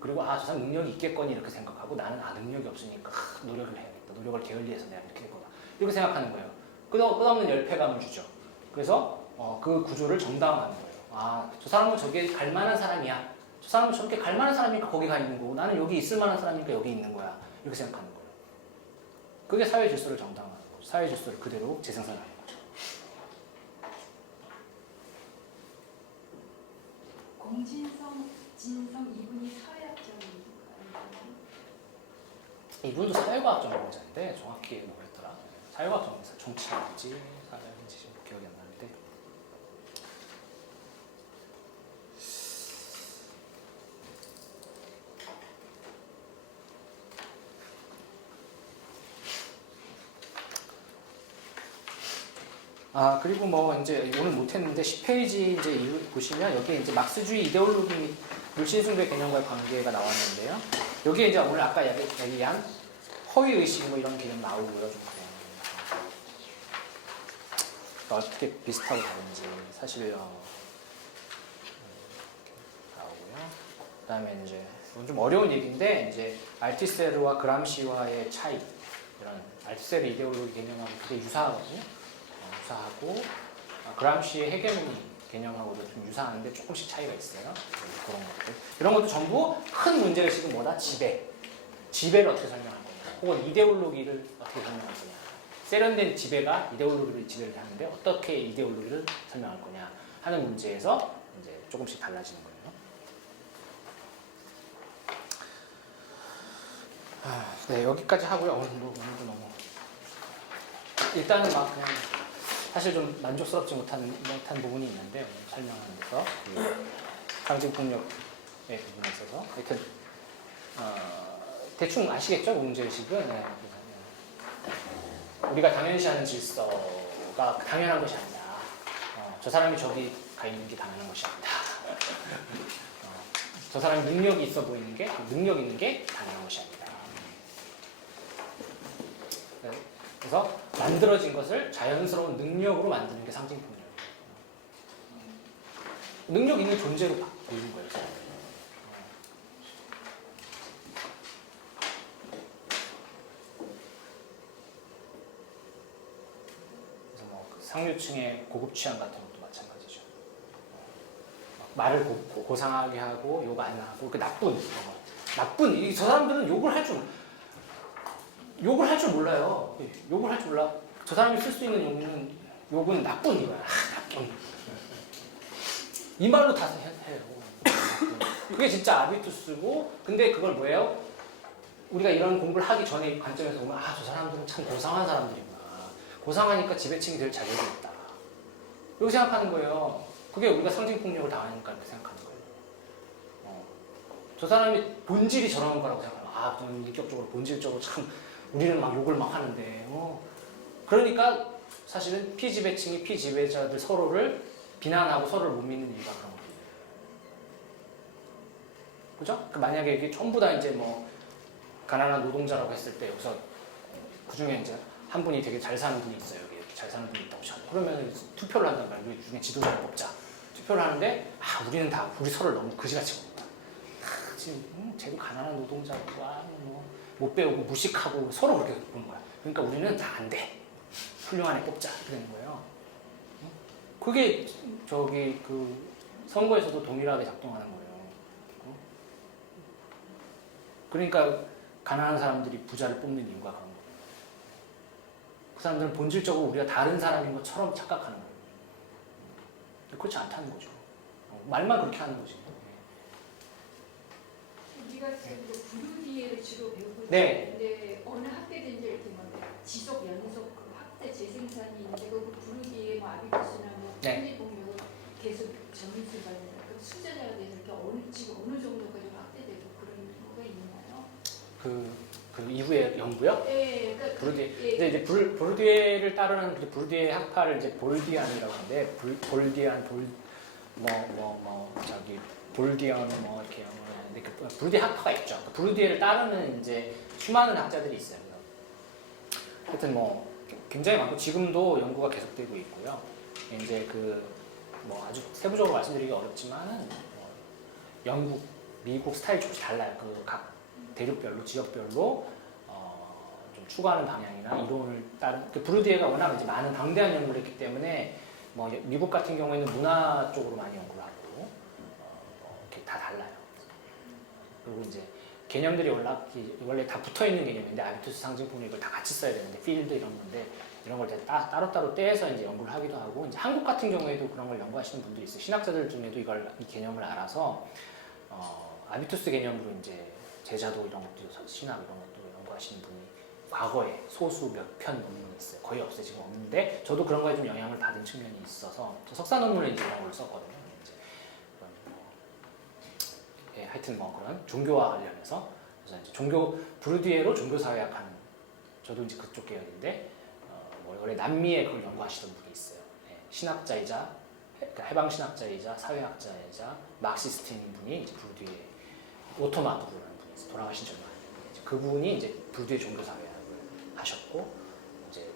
그리고 저 사람 능력이 있겠거니 이렇게 생각하고, 나는 능력이 없으니까 노력을 해야겠다. 노력을 게을리해서 내가 이렇게 될 거다. 이렇게 생각하는 거예요. 끝없는 열패감을 주죠. 그래서 그 구조를 정당화하는 거예요. 저 사람은 저기에 갈 만한 사람이야. 저 사람은 저렇게 갈 만한 사람이니까 거기 가 있는 거고, 나는 여기 있을 만한 사람이니까 여기 있는 거야. 이렇게 생각하는 거예요. 그게 사회 질서를 정당화하는 거죠. 사회 질서를 그대로 재생산하는 거죠. 공진성, 진성 이분이 사회학적인가요? 이분도 사회과학 전공자인데 정확히 뭐였더라? 사회과학 전공자, 정치라든지 사회인지 좀 기억이 안 나는데. 그리고 뭐 이제 오늘 못했는데 10페이지 이제 보시면 여기에 이제 막스주의 이데올로기 및 물신숭배 개념과의 관계가 나왔는데요. 여기에 이제 오늘 아까 얘기한 허위의식 뭐 이런 개념 나오고요. 좀 그래요. 어떻게 비슷하고 다른지 사실 나오고요. 그다음에 이제 이건 좀 어려운 얘기인데 이제 알티세르와 그람시와의 차이, 이런 알티세르 이데올로기 개념하고 되게 유사하거든요. 유사하고 그람시의 헤게모니 개념하고도 좀 유사한데 조금씩 차이가 있어요. 그런 것들. 이런 것도 전부 큰 문제의식은 뭐다? 지배를 어떻게 설명할 거냐, 혹은 이데올로기를 어떻게 설명할 거냐. 세련된 지배가 이데올로기를 지배를 하는데 어떻게 이데올로기를 설명할 거냐 하는 문제에서 이제 조금씩 달라지는 거예요. 네, 여기까지 하고요. 오늘도 너무 일단은 막 그냥 사실 좀 만족스럽지 못한 부분이 있는데, 오늘 설명하면서 상징폭력의 부분에 있어서 하여튼 대충 아시겠죠? 문제의식은. 네. 우리가 당연시하는 질서가 당연한 것이 아니다. 저 사람이 저기 가 있는 게 당연한 것이 아니다. 저 사람이 능력이 있어 보이는 게, 능력 있는 게 당연한 것이 아니다. 네. 그래서 만들어진 것을 자연스러운 능력으로 만드는 게 상징폭력이에요. 능력 있는 존재로 보이는 거예요. 그래서 뭐 상류층의 고급 취향 같은 것도 마찬가지죠. 말을 고상하게 하고 욕 안 하고, 그 나쁜 저 사람들은 욕을 할 줄 몰라요. 욕을 할 줄 몰라. 저 사람이 쓸 수 있는 욕은 나쁜 이거야. 나쁜. 이 말로 다 해요. 그게 진짜 아비투스고, 근데 그걸 뭐예요? 우리가 이런 공부를 하기 전에 관점에서 보면, 저 사람들은 참 고상한 사람들이구나. 고상하니까 지배층이 될 자격이 있다. 이렇게 생각하는 거예요. 그게 우리가 상징폭력을 당하니까 이렇게 생각하는 거예요. 저 사람이 본질이 저런 거라고 생각하면, 그냥 인격적으로, 본질적으로 참 우리는 막 욕을 막 하는데, 그러니까 사실은 피지배층이 피지배자들 서로를 비난하고 서로를 못 믿는 이유가 그런 거예요. 그죠? 만약에 이게 전부 다 이제 뭐 가난한 노동자라고 했을 때, 여기서 그 중에 이제 한 분이 되게 잘 사는 분이 있어요. 여기 잘 사는 분이 있다고 쳐. 그러면 투표를 한단 말이야. 우리 중에 지도자를 뽑자. 투표를 하는데 우리는 다 우리 서로를 너무 그지같이 봅니다. 지금 쟤도 가난한 노동자고 못 배우고 무식하고 서로 그렇게 보는 거야. 그러니까 우리는 다 안 돼. 훌륭한 애 뽑자. 이렇게 되는 거예요. 그게 저기 그 선거에서도 동일하게 작동하는 거예요. 그러니까 가난한 사람들이 부자를 뽑는 이유가 그런 거예요. 그 사람들은 본질적으로 우리가 다른 사람인 것처럼 착각하는 거예요. 그렇지 않다는 거죠. 말만 그렇게 하는 거지. 우리가 지금 부르디에를 주로 배우고 네. 있는데 어느 학교든지 이렇게 뭐 지속 연속 그 학대 재생산이 있는데 그 부르디에 뭐 아비투스나 뭐 네. 편집공명은 계속 점수를 받는 그 수제자가 돼서 이렇게 지금 어느 정도까지 확대되고 그런 거가 있나요? 그 이후에 연구요? 네, 그러니까 부르디에. 예. 근데 이제 부르디에를 따르는 부르디에 학파를 이제 볼디안이라고 하는데 볼디안 저기 볼디언 뭐 이렇게 근데 그 부르디에 학파가 있죠. 그 부르디에를 따르는 이제 수많은 학자들이 있어요. 하여튼 뭐 굉장히 많고 지금도 연구가 계속되고 있고요. 이제 그 뭐 아주 세부적으로 말씀드리기 어렵지만은 영국, 미국 스타일이 조금씩 달라요. 그 각 대륙별로 지역별로 좀 추구하는 방향이나 이론을 따른 그 부르디에가 워낙 이제 많은 방대한 연구를 했기 때문에 뭐 미국 같은 경우에는 문화 쪽으로 많이 연구를 하고 이렇게 다 달라요. 그리고 이제 개념들이 원래 다 붙어 있는 개념인데 아비투스 상징폭력 이걸 다 같이 써야 되는데 필드 이런 건데 이런 걸 따로따로 떼서 이제 연구를 하기도 하고 이제 한국 같은 경우에도 그런 걸 연구하시는 분들이 있어요. 신학자들 중에도 이 개념을 알아서 아비투스 개념으로 이제 제자도 이런 것도 신학 이런 것도 연구하시는 분이 과거에 소수 몇 편 논문이 있어요. 거의 없어요. 지금 없는데 저도 그런 거에 좀 영향을 받은 측면이 있어서 저 석사 논문을 이제 이런 걸 썼거든요. 이제 하여튼 뭐 그런 종교와 관련해서 그래서 이제 부르디에로 종교사회학 하는 저도 이제 그쪽 계열인데 원래 남미에 그걸 연구하시던 분이 있어요. 신학자이자 그러니까 해방 신학자이자 사회학자이자 마르크시스트인 분이 이제 부르디에 오토마두라는 분이 있어요. 돌아가신 지 얼마 안 됐는데 그분이 이제 부르디에 종교사회학을 하셨고 이제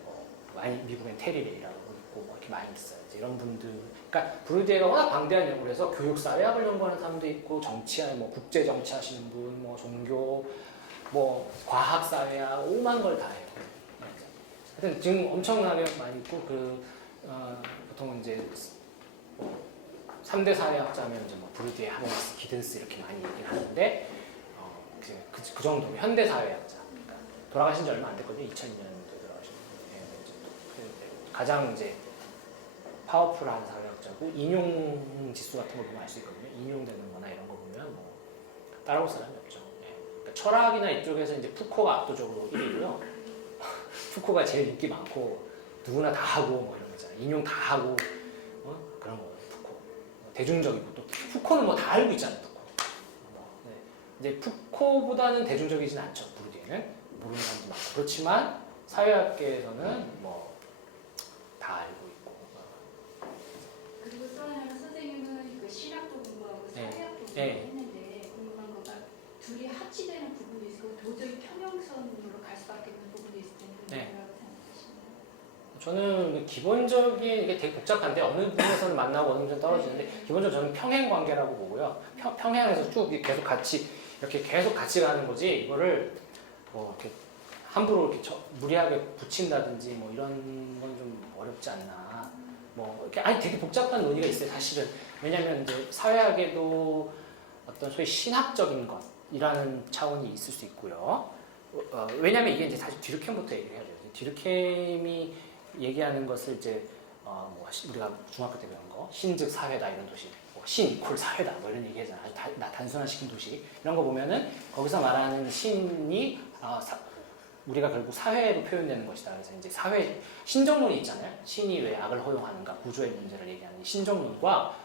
미국엔 테리레이라고 있고 뭐 이렇게 많이 있어요. 이제 이런 분들 그러니까 부르디에가 워낙 방대한 연구를 해서 교육 사회학을 연구하는 사람도 있고 정치학 뭐 국제 정치 하시는 분, 뭐 종교, 뭐 과학 사회학 오만 걸 다 해요. 하여튼 지금 엄청나게 많이 있고 보통 이제 3대 사회학자면 이제 뭐 브루디에, 하버마스, 기든스 이렇게 많이 얘기를 하는데 그 정도 현대 사회학자 그러니까 돌아가신 지 얼마 안 됐거든요. 2002년도에 돌아가신 분이에요. 가장 이제 파워풀한 사회학자고 인용 지수 같은 거 보면 알 수 있거든요. 인용되는 거나 이런 거 보면 뭐 따라올 사람이 없죠. 그러니까 철학이나 이쪽에서 이제 푸코가 압도적으로 1위고요. 푸코가 제일 인기 많고 누구나 다 하고 뭐 이런 거잖아요. 인용 다 하고 그런 거예요. 푸코 대중적이고 또 푸코는 뭐 다 알고 있잖아요. 푸코. 이제 푸코보다는 대중적이진 않죠. 부르디에는 모르는 사람도 많고 그렇지만 사회학계에서는 뭐 다 알고 있고. 그리고 또 하나는 선생님은 그 신학도 공부하고 네. 사회학도 공부를 네. 했는데 궁금한 거가 둘이 합치되는 부분이 있고 도저히 평행선으로 갈 수밖에 없는 부분이 있을 텐데 네. 뭐라고 생각하시나요? 저는 기본적인 이게 되게 복잡한데 어느 부분에서는 만나고 어느 부분에서는 떨어지는데 기본적으로 저는 평행 관계라고 보고요. 평행에서 쭉 계속 같이 가는 거지 이거를 뭐 이렇게 함부로 이렇게 무리하게 붙인다든지 뭐 이런 건 좀 어렵지 않나. 뭐 이렇게 되게 복잡한 논의가 있어요. 사실은 왜냐하면 이제 사회학에도 어떤 소위 신학적인 것이라는 차원이 있을 수 있고요. 왜냐하면 이게 이제 사실 디르켐부터 얘기를 해야 돼요. 디르켐이 얘기하는 것을 이제 뭐 우리가 중학교 때 배운 거 신즉 사회다 이런 도시, 뭐 신 이퀄 사회다 뭐 이런 얘기하잖아요. 아주 단순화시킨 도시 이런 거 보면은 거기서 말하는 신이 우리가 결국 사회로 표현되는 것이다. 그래서 이제 사회 신정론이 있잖아요. 신이 왜 악을 허용하는가 구조의 문제를 얘기하는 신정론과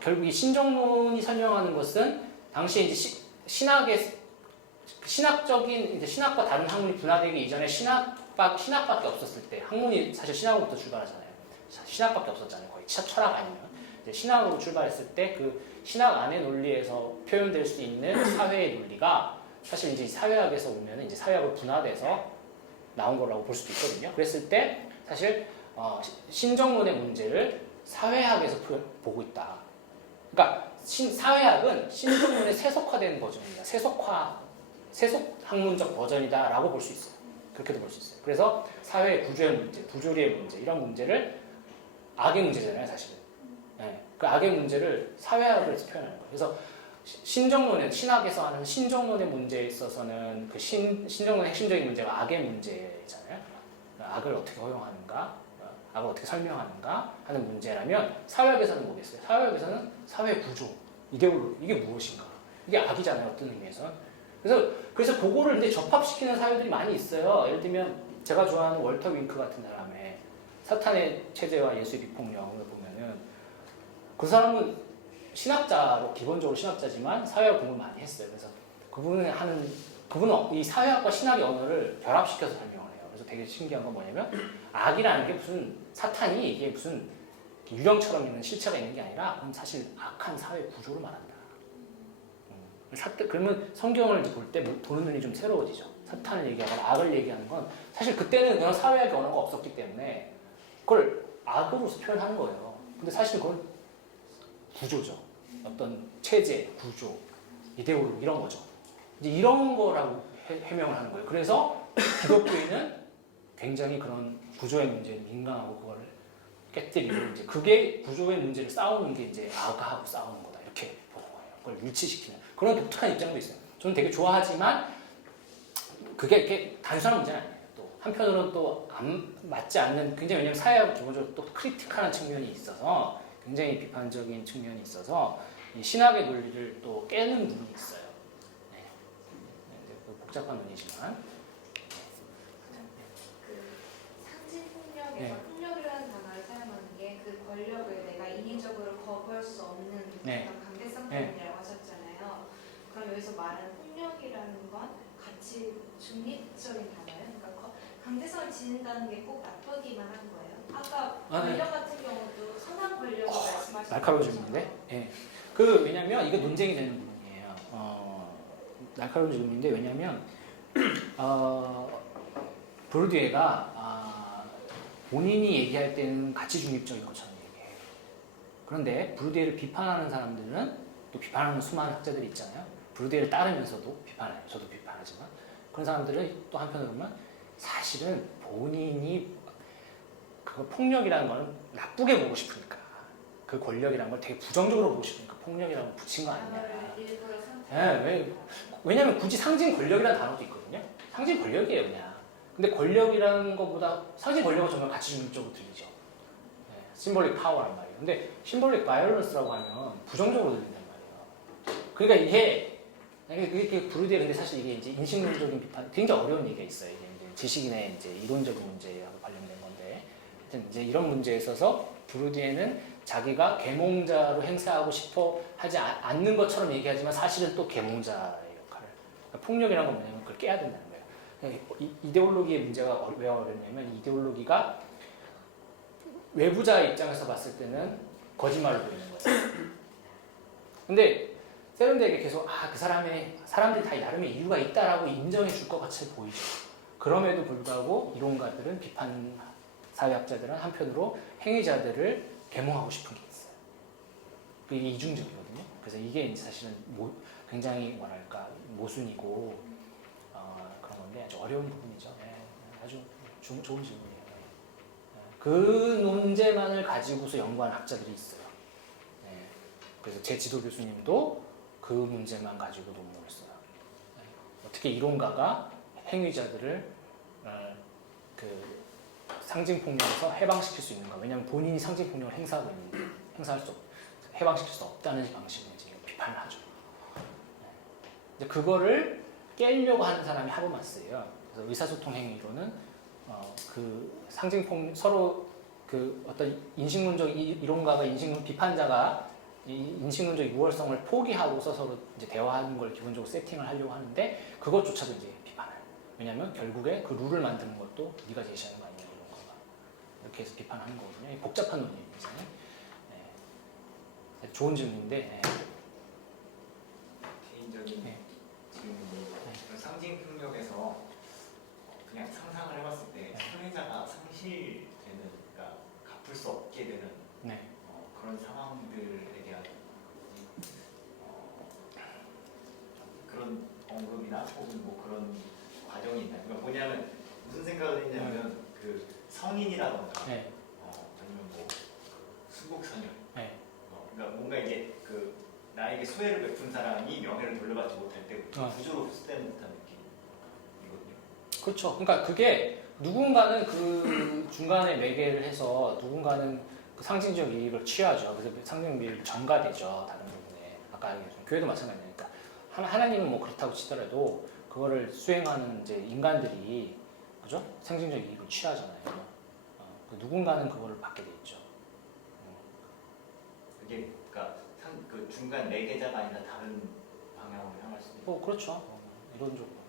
결국 이 신정론이 설명하는 것은 당시에 이제 신학적인 이제 신학과 다른 학문이 분화되기 이전에 신학밖에 없었을 때 학문이 사실 신학으로부터 출발하잖아요. 신학밖에 없었잖아요. 거의 철학 아니면 이제 신학으로 출발했을 때 그 신학 안의 논리에서 표현될 수 있는 사회의 논리가 사실 이제 사회학에서 오면 이제 사회학으로 분화돼서 나온 거라고 볼 수도 있거든요. 그랬을 때 사실 신정론의 문제를 사회학에서 보고 있다. 그러니까 사회학은 신정론의 세속화된 버전입니다. 세속 학문적 버전이다라고 볼 수 있어요. 그렇게도 볼 수 있어요. 그래서 사회 구조의 문제, 부조리의 문제 이런 문제를 악의 문제잖아요, 사실은. 네, 그 악의 문제를 사회학에서 표현하는 거예요. 그래서 신정론의 신학에서 하는 신정론의 문제에 있어서는 그 신정론의 핵심적인 문제가 악의 문제잖아요. 악을 어떻게 허용하는가, 악을 어떻게 설명하는가 하는 문제라면 사회학에서는 뭐겠어요? 사회학에서는 사회 구조, 이데올로기 이게 무엇인가? 이게 악이잖아요, 어떤 의미에서. 그래서 그거를 이제 접합시키는 사회들이 많이 있어요. 예를 들면 제가 좋아하는 월터 윙크 같은 사람의 사탄의 체제와 예수의 비폭력을 보면은 그 사람은 신학자로 기본적으로 신학자지만 사회학 공부를 많이 했어요. 그래서 그분은 이 사회학과 신학의 언어를 결합시켜서 설명을 해요. 그래서 되게 신기한 건 뭐냐면 악이라는 게 무슨 사탄이 이게 무슨 유령처럼 있는 실체가 있는 게 아니라 그건 사실 악한 사회 구조를 말한다. 그러면 성경을 볼 때 보는 눈이 좀 새로워지죠. 사탄을 얘기하거나 악을 얘기하는 건 사실 그때는 그런 사회학의 언어가 없었기 때문에 그걸 악으로서 표현하는 거예요. 근데 사실 그건 구조죠. 어떤 체제, 구조, 이데올로기 이런 거죠. 이제 이런 거라고 해명을 하는 거예요. 그래서 기독교인은 굉장히 그런 구조의 문제에 민감하고 그거를 깨뜨리고 이제 그게 구조의 문제를 싸우는 게 이제 악하고 싸우는 거다 이렇게 보는 거예요. 그걸 일치시키는 그런 독특한 입장도 있어요. 저는 되게 좋아하지만 그게 이렇게 단순한 문제는 아니에요. 또 한편으로는 또 안 맞지 않는 굉장히 왜냐하면 사회하고 기본적으로 또 크리티컬한 측면이 있어서 굉장히 비판적인 측면이 있어서 이 신학의 논리를 또 깨는 부분이 있어요. 네. 복잡한 논리지만 그 상징 폭력에서 네. 폭력이라는 단어를 사용하는 게 그 권력을 내가 인위적으로 거부할 수 없는 네. 어떤 강대성 네. 때문이라고 하셨잖아요. 그럼 여기서 말하는 폭력이라는 건 같이 중립적인 단어예요? 그러니까 강대성을 지닌다는 게 꼭 나쁘기만 한 거예요? 아까 네. 권력 같은 경우도 선한 권력을 말씀하셨잖아요. 날카로운 질문인데, 예. 그 왜냐면 이거 논쟁이 되는 부분이에요. 날카로운 질문인데 왜냐면 브루디에가 본인이 얘기할 때는 가치 중립적인 것처럼 얘기해요. 그런데 브루디에를 비판하는 사람들은 또 비판하는 수많은 학자들이 있잖아요. 브루디에를 따르면서도 비판해요. 저도 비판하지만 그런 사람들은 또 한편으로 보면 사실은 본인이 그 폭력이라는 거는 나쁘게 보고 싶으니까 그 권력이라는 걸 되게 부정적으로 보고 싶으니까 폭력이라는 걸 붙인 거 아니냐. 단어를 일부러 선택. 네, 왜냐면 굳이 상징 권력이라는 단어도 있거든요. 상징 권력이에요 그냥. 근데 권력이라는 것보다 상징 권력은 정말 가치 중립적으로 들리죠. 네, 심볼릭 파워란 말이에요. 근데 심볼릭 바이올런스라고 하면 부정적으로 들린단 말이에요. 그러니까 이게 브루디에 근데 사실 이게 이제 인식론적인 비판 굉장히 어려운 얘기가 있어요. 이게 이제 지식인의 이제 이론적인 문제하고 관련된 건데 하여튼 이제 이런 문제에 있어서 브루디에는 자기가 계몽자로 행세하고 싶어 하지 않는 것처럼 얘기하지만 사실은 또 계몽자의 역할을 그러니까 폭력이라는 건 뭐냐면 그걸 깨야 된다는 거예요. 이데올로기의 문제가 왜 어렵냐면 이데올로기가 외부자의 입장에서 봤을 때는 거짓말로 보이는 거예요. 근데 세련되게 계속 그 사람들이 다 나름의 이유가 있다라고 인정해 줄 것 같이 보이죠. 그럼에도 불구하고 이론가들은 비판 사회학자들은 한편으로 행위자들을 계몽하고 싶은 게 있어요. 그게 이중적이거든요. 그래서 이게 이제 사실은 굉장히 뭐랄까 모순이고 그런 건데 아주 어려운 부분이죠. 네, 아주 좋은 질문이에요. 그 논제만을 가지고서 연구하는 학자들이 있어요. 네, 그래서 제 지도 교수님도 그 문제만 가지고 논문을 써요. 네, 어떻게 이론가가 행위자들을 그 상징폭력에서 해방시킬 수 있는가? 왜냐하면 본인이 상징폭력을 행사하고 있는데 해방시킬 수 없다는 방식으로 이제 비판을 하죠. 이제 그거를 깨려고 하는 사람이 하버마스예요. 그래서 의사소통 행위로는 그 상징폭력 서로 그 어떤 인식론적 이론가가 비판자가 이 인식론적 유월성을 포기하고서 서로 이제 대화하는 걸 기본적으로 세팅을 하려고 하는데 그것조차도 이제 비판해요. 왜냐하면 결국에 그 룰을 만드는 것도 네가 제시하는 거 아니냐 이런 거가 이렇게 해서 비판하는 거거든요. 복잡한 논리입니다. 네. 좋은 질문인데. 네. 개인적인 네. 질문이 상징 폭력에서 그냥 상상을 해봤을 때 참여자가 상실되는 그러니까 네. 그런 상황들에 대한 그런 언급이나 혹은 뭐 그런 과정이 있나요? 그러니까 뭐냐면 무슨 생각을 했냐면 그 성인이라던가 네. 아니면 뭐 순국선열 네. 그러니까 뭔가 이제 그 나에게 소외를 베푼 사람이 명예를 돌려받지 못할 때 구조로 흡수되는 듯한 느낌이거든요. 그렇죠. 그러니까 그게 누군가는 그 중간에 매개를 해서 누군가는 그 상징적 이익을 취하죠. 그래서 그 상징적 이익을 전가되죠. 다른 부분에. 아까 얘기했지만 교회도 마찬가지니까. 하나님은 뭐 그렇다고 치더라도 그거를 수행하는 이제 인간들이 그죠? 상징적 이익을 취하잖아요. 그 누군가는 그거를 받게 돼 있죠. 그게 그러니까 그 중간 매개자가 아니라 다른 방향으로 향할 수 있는. 그렇죠. 이론적으로.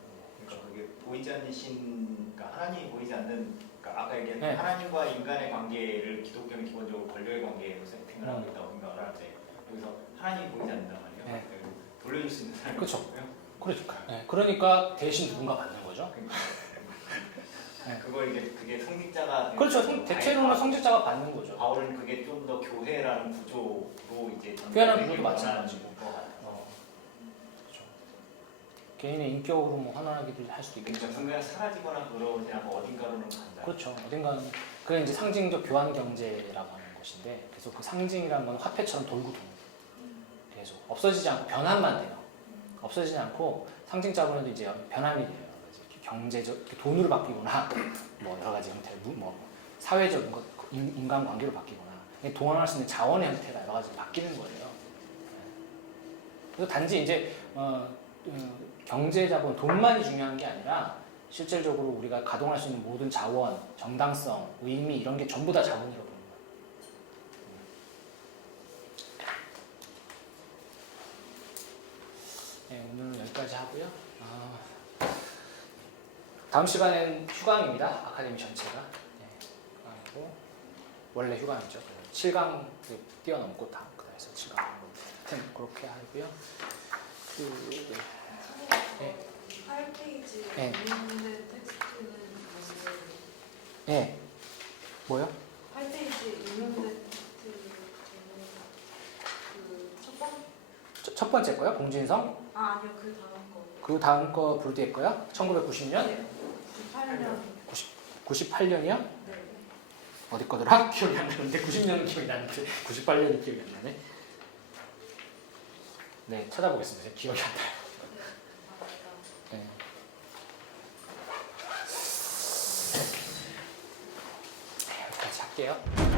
그러니까 그게 보이지 않는 신, 그러니까 하나님이 보이지 않는, 그러니까 아까 얘기한 네. 하나님과 인간의 관계를 기독교는 기본적으로 권력의 관계로 세팅을 하고 있다고 생각을 하는데 여기서 하나님이 보이지 않는단 말이에요. 네. 돌려줄 수 있는 사람이 그쵸. 없고요. 그러니까. 네. 그러니까 대신 누군가 받는 거죠. 네. 그걸 이제 그게 성직자가 그렇죠. 대체로는 성직자가 받는 거죠. 바울은 그게 좀 더 교회라는 구조로 이제 교회라는 전달되길 구조도 마찬가지고. 원하는 것 같아서. 그렇죠. 개인의 인격으로 뭐 하나하기도 할 수도 있겠죠. 그러니까 중간에 사라지거나 그러지 않고 어딘가로는 간다. 그렇죠. 어딘가는 그게 이제 상징적 교환 경제라고 하는 것인데, 계속 그 상징이라는 건 화폐처럼 돌고 도는 거예요. 계속 없어지지 않고 변환만 돼요. 없어지지 않고 상징자분에도 이제 변환이 돼요. 이렇게 경제적 이렇게 돈으로 바뀌거나 뭐 여러 가지 형태, 뭐 사회적인 것, 인간 관계로 바뀌거나 동원할 수 있는 자원의 형태가 여러 가지 바뀌는 거예요. 그래서 단지 이제 경제 자본, 돈만이 중요한 게 아니라 실질적으로 우리가 가동할 수 있는 모든 자원, 정당성, 의미 이런 게 전부 다 자본이라고 보는 거예요. 네, 오늘은 여기까지 하고요. 다음 시간엔 휴강입니다. 아카데미 전체가. 네, 휴강이고 원래 휴강이죠. 7강 뛰어넘고 다 그다음에서 7강. 하여튼 그렇게 하고요. 네. 8페이지 네. 있는 텍스트는 뭔데? 네. 뭐요? 8페이지 있는 텍스트는 그첫 번? 첫 번째 거요? 공진성? 아니요 그 다음 거. 그 다음 거 불디의 거요? 1990년? 네. 98년. 98년이요? 네. 어디 거더라? 기억이 안 나는데 90년은 기억이 나는데 98년은 기억이 안 나네. 네, 찾아보겠습니다. 기억이 안 나요. 네. 여기까지 할게요.